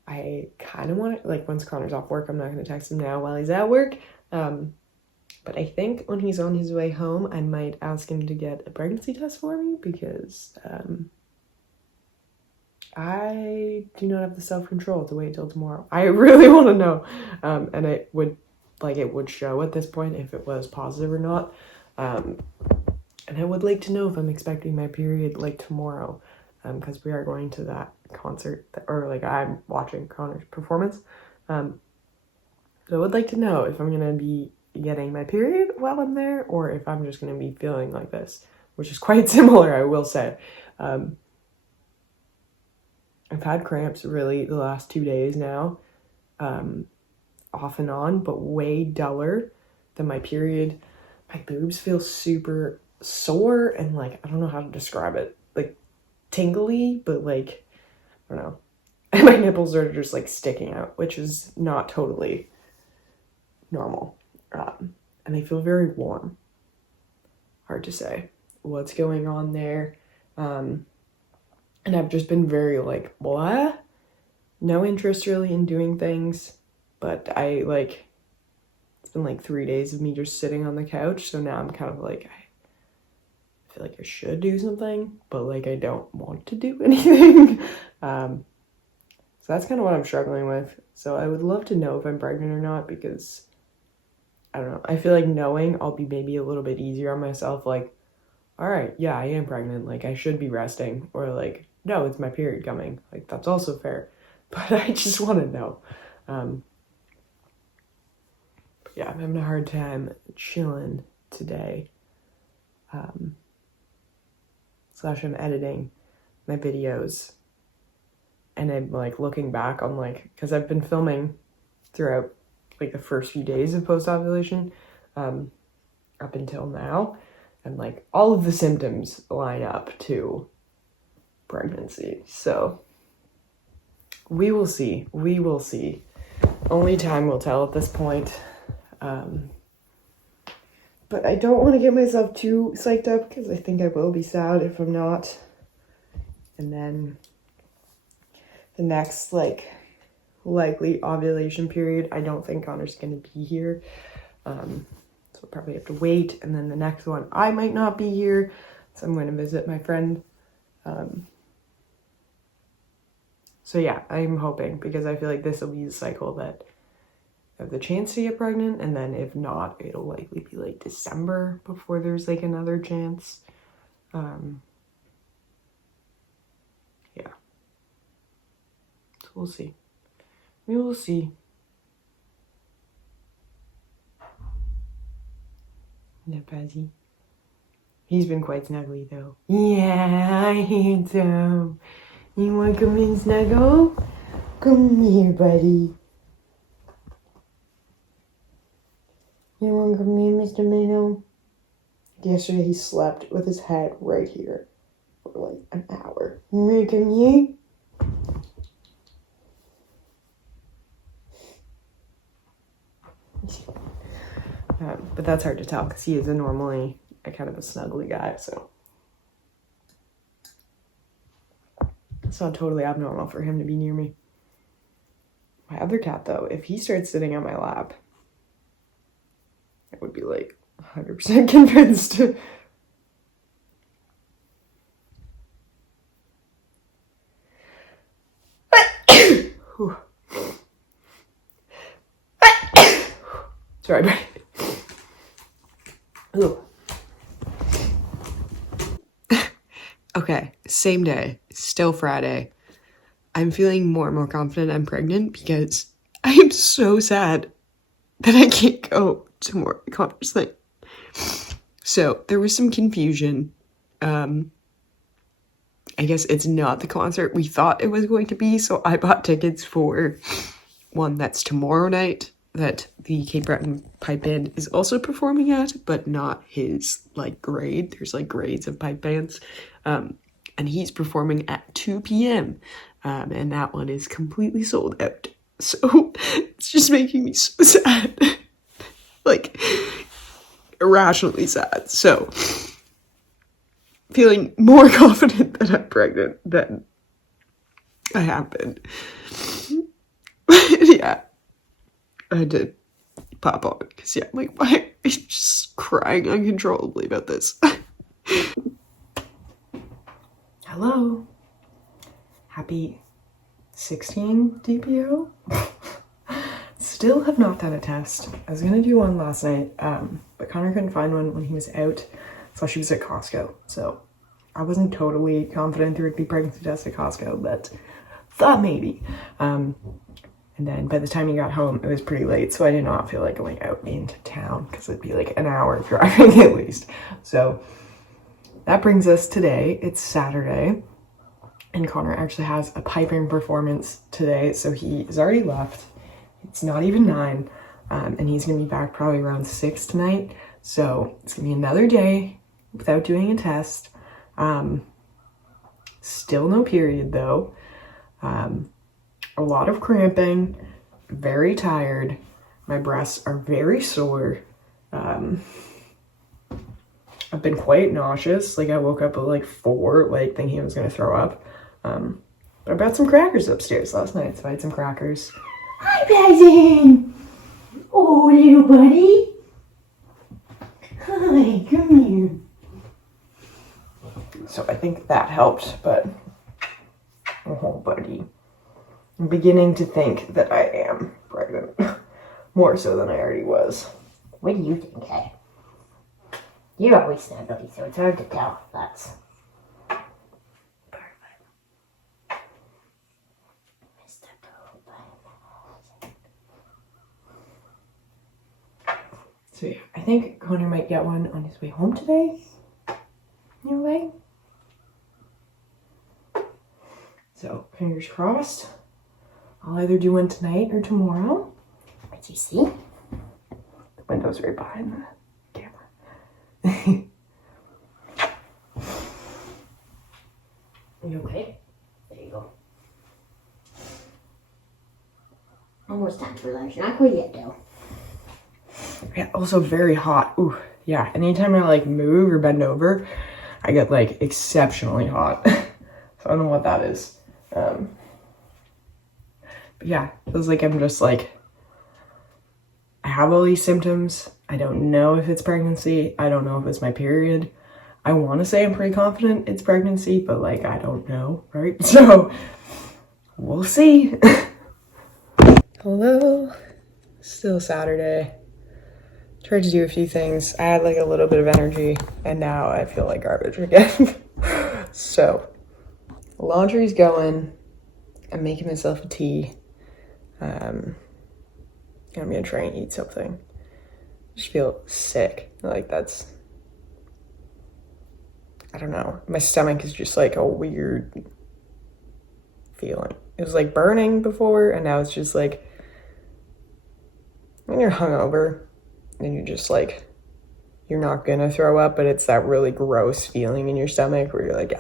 I kind of want to, like, once Connor's off work, I'm not going to text him now while he's at work. But I think when he's on his way home, I might ask him to get a pregnancy test for me because I do not have the self-control to wait till tomorrow. I really want to know. And it would show at this point if it was positive or not. And I would like to know if I'm expecting my period like tomorrow. Because we are going to that concert, or like I'm watching Connor's performance. So I would like to know if I'm going to be getting my period while I'm there, or if I'm just going to be feeling like this, which is quite similar, I will say. I've had cramps really the last 2 days now, off and on, but way duller than my period. My boobs feel super sore and like, I don't know how to describe it, like tingly, but like, I don't know. And my nipples are just like sticking out, which is not totally normal. And I feel very warm. Hard to say what's going on there. And I've just been very like, what? No interest really in doing things. But it's been like 3 days of me just sitting on the couch. So now I'm kind of like, I feel like I should do something, but like I don't want to do anything. So that's kind of what I'm struggling with. So I would love to know if I'm pregnant or not, because I don't know. I feel like knowing I'll be maybe a little bit easier on myself. Like, all right, yeah, I am pregnant. Like, I should be resting. Or like, no, it's my period coming. Like, that's also fair. But I just want to know. Yeah, I'm having a hard time chilling today. I'm editing my videos. And I'm like looking back on like, because I've been filming throughout like the first few days of post-ovulation, up until now. And like all of the symptoms line up to pregnancy. So we will see. We will see. Only time will tell at this point. But I don't want to get myself too psyched up, because I think I will be sad if I'm not. And then the next like likely ovulation period, I don't think Connor's going to be here. So I'll probably have to wait. And then the next one, I might not be here. So I'm going to visit my friend. So yeah, I'm hoping, because I feel like this will be the cycle that I have the chance to get pregnant. And then if not, it'll likely be like December before there's like another chance. Yeah. So we'll see. We will see. No, Pazzy. He's been quite snuggly though. Yeah, handsome. You want to come in snuggle? Come here, buddy. You want to come in, Mr. Minnow? Yesterday he slept with his head right here for like an hour. You want to come here? But that's hard to tell because he is normally a kind of a snuggly guy, so it's not totally abnormal for him to be near me. My other cat, though, if he starts sitting on my lap, I would be like 100% convinced. Sorry, buddy. Ooh. Okay, same day, still Friday. I'm feeling more and more confident I'm pregnant because I am so sad that I can't go to more Connor's thing. So there was some confusion. I guess it's not the concert we thought it was going to be, so I bought tickets for one that's tomorrow night that the Cape Breton pipe band is also performing at, but not his like grade. There's like grades of pipe bands. And he's performing at 2 p.m. And that one is completely sold out. So it's just making me so sad. Like, irrationally sad. So, feeling more confident that I'm pregnant than I have been. Yeah. I did pop on because yeah, like I'm just crying uncontrollably about this. Hello. Happy 16 DPO. Still have not done a test. I was gonna do one last night, but Connor couldn't find one when he was out, so she was at Costco. So I wasn't totally confident there would be pregnancy tests at Costco, but thought maybe. And then by the time he got home, it was pretty late, so I did not feel like going out into town because it'd be like an hour of driving at least. So that brings us today. It's Saturday, and Connor actually has a piping performance today, so he is already left. It's not even 9, and he's gonna be back probably around 6 tonight. So it's gonna be another day without doing a test. Still no period though. A lot of cramping, very tired. My breasts are very sore. I've been quite nauseous. Like I woke up at like 4, like thinking I was gonna throw up. But I brought some crackers upstairs last night, so I had some crackers. Hi, Basin! Oh, little buddy. Hi, come here. So I think that helped, but oh, buddy. I'm beginning to think that I am pregnant. More so than I already was. What do you think, hey? You're always snuggly, so it's hard to tell if that's perfect. Mr. So yeah, I think Connor might get one on his way home today. In a way. So fingers crossed. I'll either do one tonight or tomorrow. What you see? The window's right behind the camera. You okay? There you go. Almost time for lunch. Not quite yet, though. Yeah, also very hot. Ooh, yeah. Anytime I like move or bend over, I get like exceptionally hot. So I don't know what that is. But yeah, feels like I'm just like, I have all these symptoms. I don't know if it's pregnancy. I don't know if it's my period. I want to say I'm pretty confident it's pregnancy, but like, I don't know, right? So we'll see. Hello. Still Saturday. Tried to do a few things. I had like a little bit of energy and now I feel like garbage again. So laundry's going. I'm making myself a tea. I'm gonna try and eat something. I just feel sick. Like that's, I don't know. My stomach is just like a weird feeling. It was like burning before and now it's just like, when you're hungover and you're just like, you're not gonna throw up, but it's that really gross feeling in your stomach where you're like,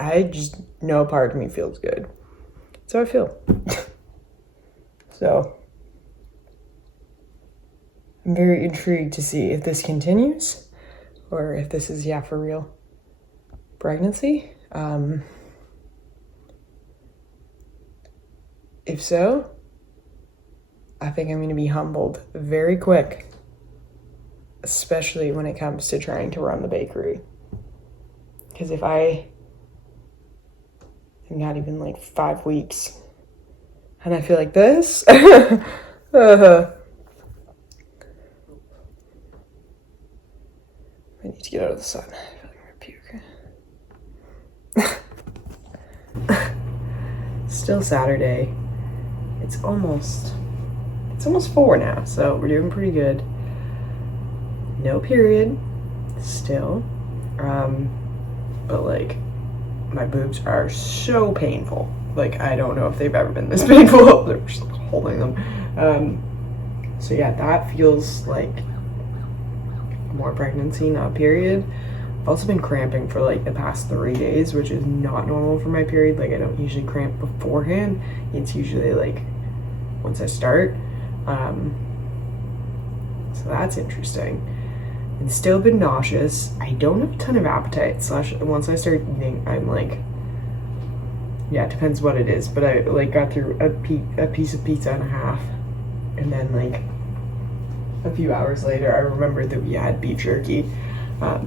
no part of me feels good. So I feel. So I'm very intrigued to see if this continues or if this is, yeah, for real pregnancy. If so, I think I'm gonna be humbled very quick, especially when it comes to trying to run the bakery. Because if I am not even like 5 weeks and I feel like this, I need to get out of the sun. I feel like I'm gonna puke. Still Saturday. It's almost 4 now, so we're doing pretty good. No period, still. But like, my boobs are so painful. Like, I don't know if they've ever been this painful. They're just like holding them. So yeah, that feels like more pregnancy, not period. I've also been cramping for like the past 3 days, which is not normal for my period. Like, I don't usually cramp beforehand. It's usually like once I start. So that's interesting. And still been nauseous. I don't have a ton of appetite. Once I start eating, I'm like, yeah, it depends what it is. But I like got through a piece of pizza and a half, and then like a few hours later, I remembered that we had beef jerky.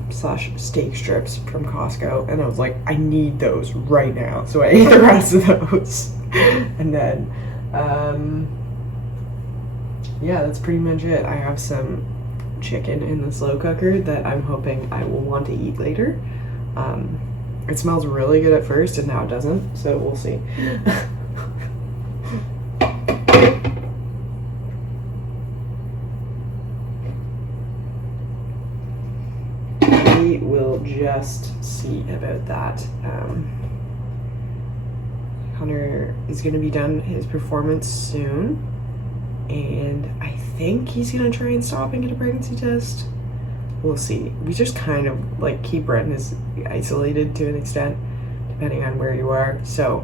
slash steak strips from Costco, and I was like, I need those right now, so I ate the rest of those. And then yeah, that's pretty much it. I have some chicken in the slow cooker that I'm hoping I will want to eat later. It smells really good at first and now it doesn't, so we'll see. We will just see about that. Hunter is going to be done his performance soon, and I think he's going to try and stop and get a pregnancy test. We'll see. We just kind of like keep Brenton is isolated to an extent, depending on where you are. So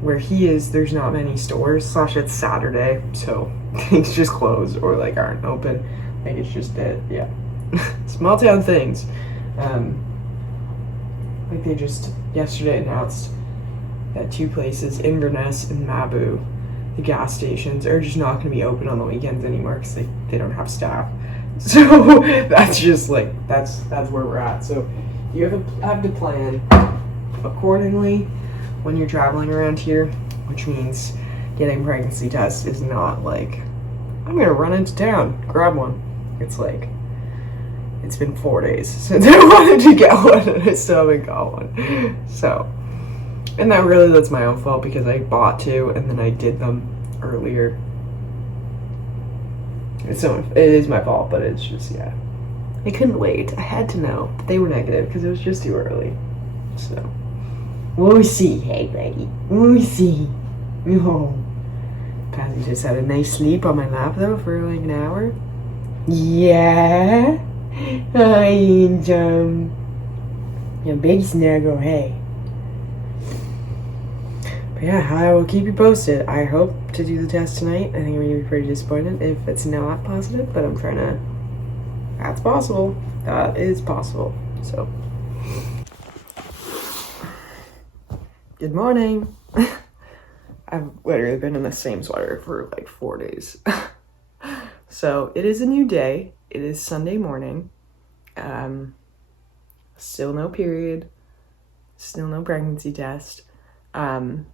where he is, there's not many stores, slash it's Saturday, so things just closed or like aren't open. Like it's just dead. Yeah. Small town things. Like they just yesterday announced that 2 places, Inverness and Mabu, the gas stations are just not going to be open on the weekends anymore because they don't have staff. So that's just like that's where we're at. So you have to plan accordingly when you're traveling around here, which means getting pregnancy tests is not like I'm gonna run into town, grab one. It's like it's been 4 days since I wanted to get one and I still haven't got one. So, and that's my own fault because I bought 2 and then I did them earlier. It is my fault, but it's just, yeah. I couldn't wait. I had to know that they were negative because it was just too early. So, we'll see. Hey, buddy. We'll see. Oh. Patty just had a nice sleep on my lap, though, for like an hour. Yeah. And, a big snuggle, hey. But yeah, I will keep you posted. I hope to do the test tonight. I think I'm going to be pretty disappointed if it's not positive, but I'm trying to... That's possible. That is possible. So. Good morning. I've literally been in the same sweater for like 4 days. So it is a new day. It is Sunday morning. Still no period. Still no pregnancy test. Connor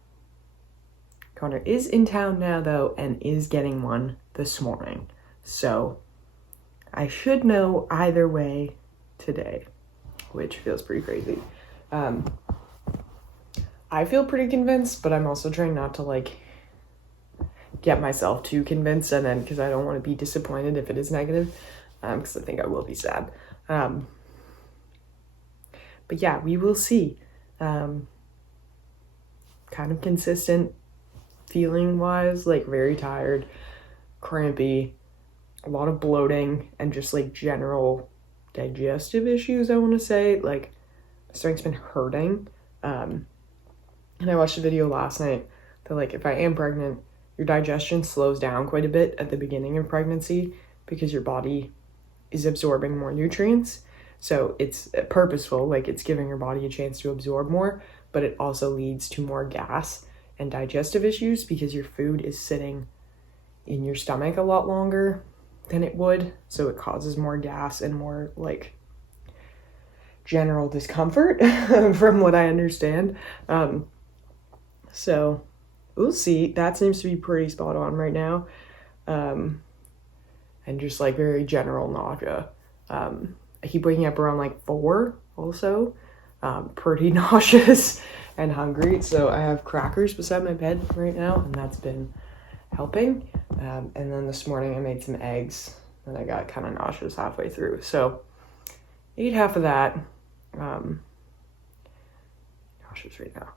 is in town now though and is getting one this morning. So I should know either way today, which feels pretty crazy. I feel pretty convinced, but I'm also trying not to like get myself too convinced, and then because I don't want to be disappointed if it is negative, because I think I will be sad. But yeah, we will see. Kind of consistent feeling wise, like very tired, crampy, a lot of bloating, and just like general digestive issues, I want to say. Like my stomach's been hurting. And I watched a video last night that like if I am pregnant, your digestion slows down quite a bit at the beginning of pregnancy because your body is absorbing more nutrients. So it's purposeful, like it's giving your body a chance to absorb more, but it also leads to more gas and digestive issues because your food is sitting in your stomach a lot longer than it would. So it causes more gas and more like general discomfort from what I understand. So we'll see. That seems to be pretty spot on right now. And just like very general nausea. I keep waking up around like 4 also. Pretty nauseous and hungry. So I have crackers beside my bed right now, and that's been helping. And then this morning I made some eggs and I got kind of nauseous halfway through. So ate half of that. Nauseous right now.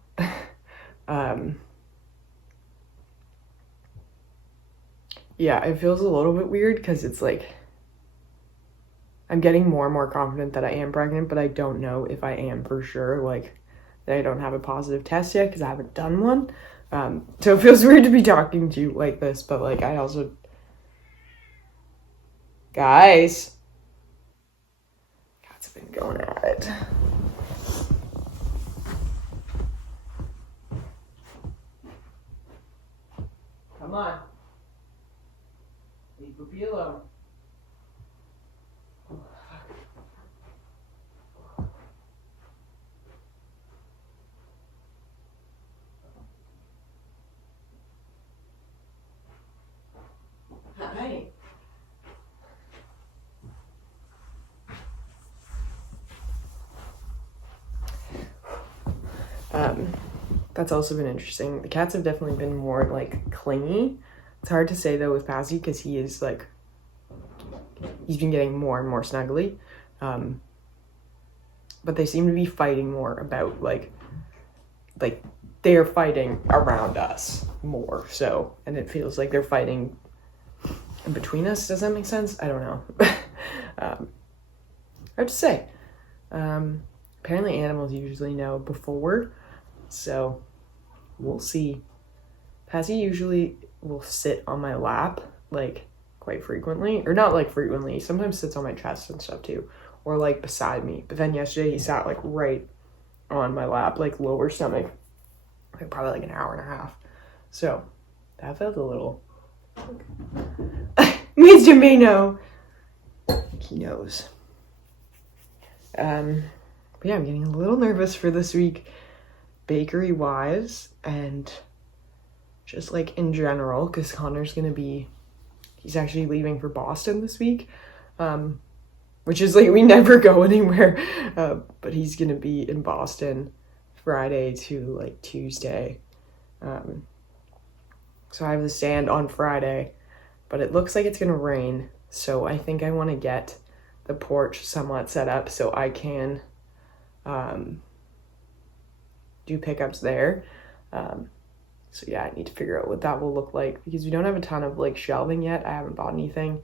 Yeah, it feels a little bit weird because it's like I'm getting more and more confident that I am pregnant, but I don't know if I am for sure. Like that I don't have a positive test yet because I haven't done one. So it feels weird to be talking to you like this, but like I also, guys, cats have been going at it. Come on. Leave Poopy alone. That's also been interesting. The cats have definitely been more like clingy. It's hard to say though with Pazzy because he is like, he's been getting more and more snuggly. But they seem to be fighting more about like they're fighting around us more. So, and it feels like they're fighting in between us. Does that make sense? I don't know. Hard to say. Apparently animals usually know before, so we'll see. Pazzy usually will sit on my lap, like, quite frequently. Or not, like, frequently. He sometimes sits on my chest and stuff, too. Or, like, beside me. But then yesterday he sat, like, right on my lap, like, lower stomach. Like, probably, like, an hour and a half. So, that felt a little... Mr. May know. He knows. But yeah, I'm getting a little nervous for this week, bakery-wise, and just, like, in general, because Connor's gonna be, he's actually leaving for Boston this week, which is, like, we never go anywhere, but he's gonna be in Boston Friday to, like, Tuesday, so I have the stand on Friday, but it looks like it's gonna rain, so I think I want to get the porch somewhat set up so I can do pickups there. So yeah, I need to figure out what that will look like because we don't have a ton of like shelving yet. I haven't bought anything.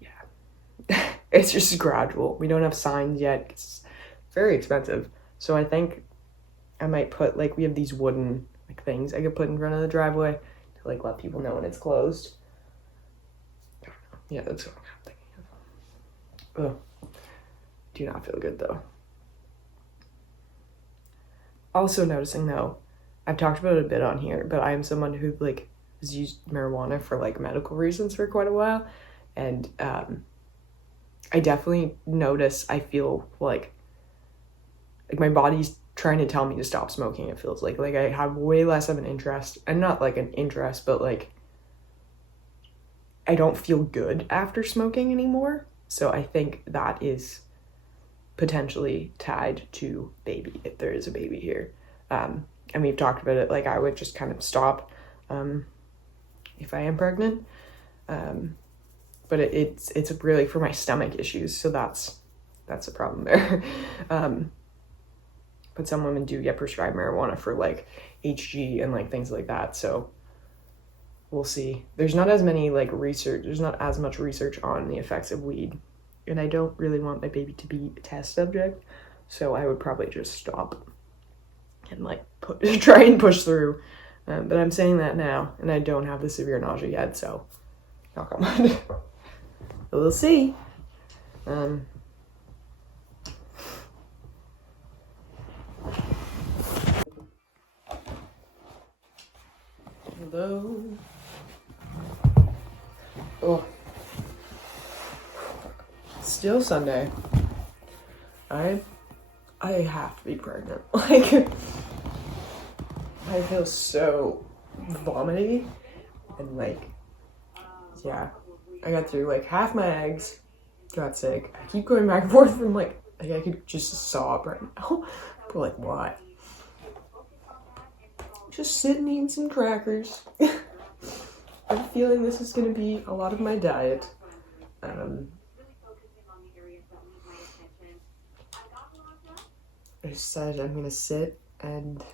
Yeah, it's just gradual. We don't have signs yet. It's very expensive. So I think I might put like, we have these wooden like things I could put in front of the driveway to like let people know when it's closed. I don't know. Yeah, that's what I'm thinking of. Ugh. Do not feel good though. Also noticing though, I've talked about it a bit on here, but I am someone who like has used marijuana for like medical reasons for quite a while, and I definitely notice I feel like my body's trying to tell me to stop smoking. It feels like I have way less of an interest, and not like an interest, but like I don't feel good after smoking anymore. So I think that is potentially tied to baby, if there is a baby here. And we've talked about it, like I would just kind of stop if I am pregnant. But it's really for my stomach issues, so that's a problem there. But some women do get prescribed marijuana for like HG and like things like that, so we'll see. There's not as many like there's not as much research on the effects of weed, and I don't really want my baby to be a test subject, so I would probably just stop and like try and push through. But I'm saying that now, and I don't have the severe nausea yet, so knock on wood. We'll see. Hello. Oh. Still Sunday. I have to be pregnant. Like, I feel so vomity, and like, yeah, I got through like half my eggs, got sick. I keep going back and forth from like I could just sob right now, but like, why? Just sitting eating some crackers. I'm feeling this is gonna be a lot of my diet. I decided I'm gonna sit and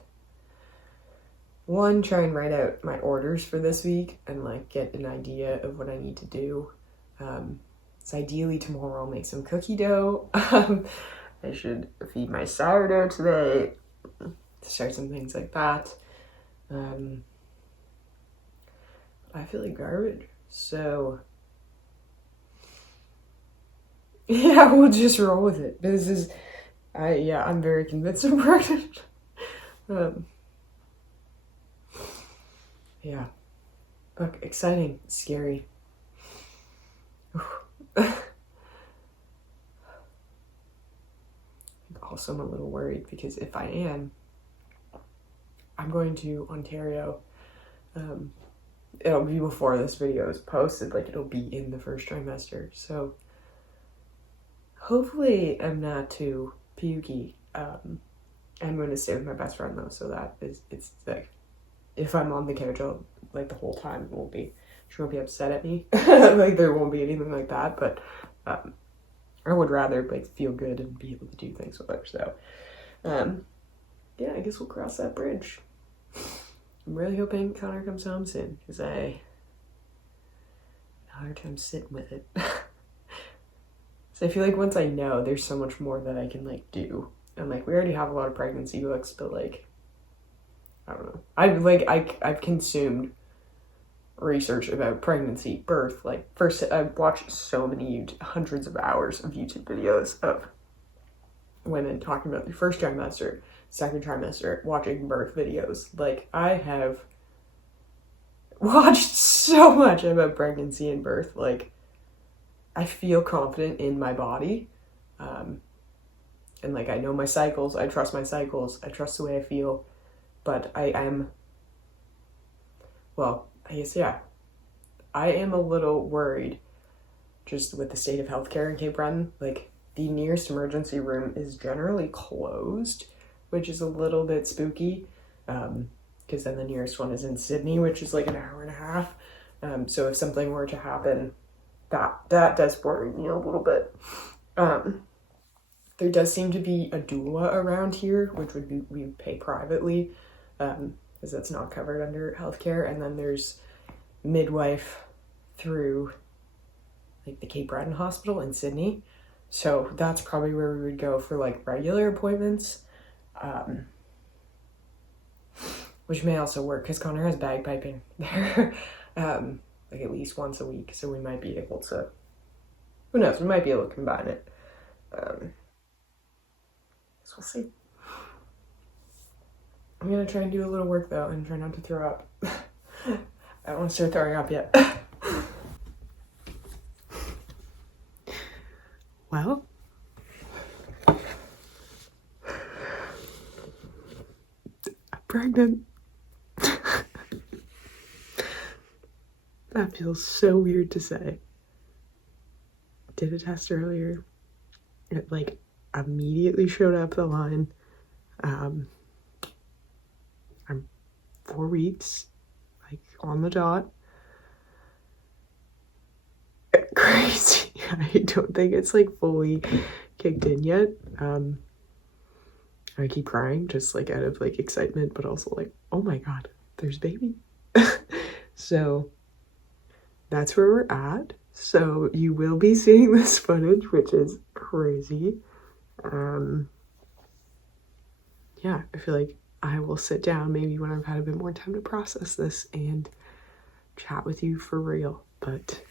try and write out my orders for this week and like get an idea of what I need to do. So ideally tomorrow I'll make some cookie dough. I should feed my sourdough today, start some things like that. I feel like garbage, so yeah, we'll just roll with it. I'm very convinced I'm pregnant. Yeah. Look, exciting, scary. Also, I'm a little worried because if I am, I'm going to Ontario. It'll be before this video is posted, like it'll be in the first trimester. So hopefully I'm not too pukey. I'm going to stay with my best friend though, so that is, it's like, if I'm on the couch, I'll, like, the whole time, she won't be upset at me. Like, there won't be anything like that, but I would rather, like, feel good and be able to do things with her. So yeah, I guess we'll cross that bridge. I'm really hoping Connor comes home soon, because I had a hard time sitting with it. So I feel like once I know, there's so much more that I can, like, do. And, like, we already have a lot of pregnancy books, but, like, I don't know. I've consumed research about pregnancy, birth. Like, first, I've watched so many hundreds of hours of YouTube videos of women talking about their first trimester, second trimester, watching birth videos. Like, I have watched so much about pregnancy and birth. Like, I feel confident in my body. And, like, I know my cycles. I trust my cycles. I trust the way I feel. But I am a little worried just with the state of healthcare in Cape Breton. Like, the nearest emergency room is generally closed, which is a little bit spooky, because then the nearest one is in Sydney, which is like an hour and a half. So if something were to happen, that does worry me a little bit. There does seem to be a doula around here, which we pay privately, because that's not covered under healthcare. And then there's midwife through, like, the Cape Breton Hospital in Sydney. So that's probably where we would go for, like, regular appointments, which may also work because Connor has bagpiping there, like, at least once a week. So we might be able to, who knows, we might be able to combine it. So we'll see. I'm gonna try and do a little work though and try not to throw up. I don't want to start throwing up yet. Well, I'm pregnant. That feels so weird to say. Did a test earlier. It, like, immediately showed up the line. I'm 4 weeks, like, on the dot. Crazy. I don't think it's, like, fully kicked in yet. I keep crying just, like, out of, like, excitement, but also, like, oh my god, there's baby. So that's where we're at. So you will be seeing this footage, which is crazy. Yeah, I feel like I will sit down maybe when I've had a bit more time to process this and chat with you for real. But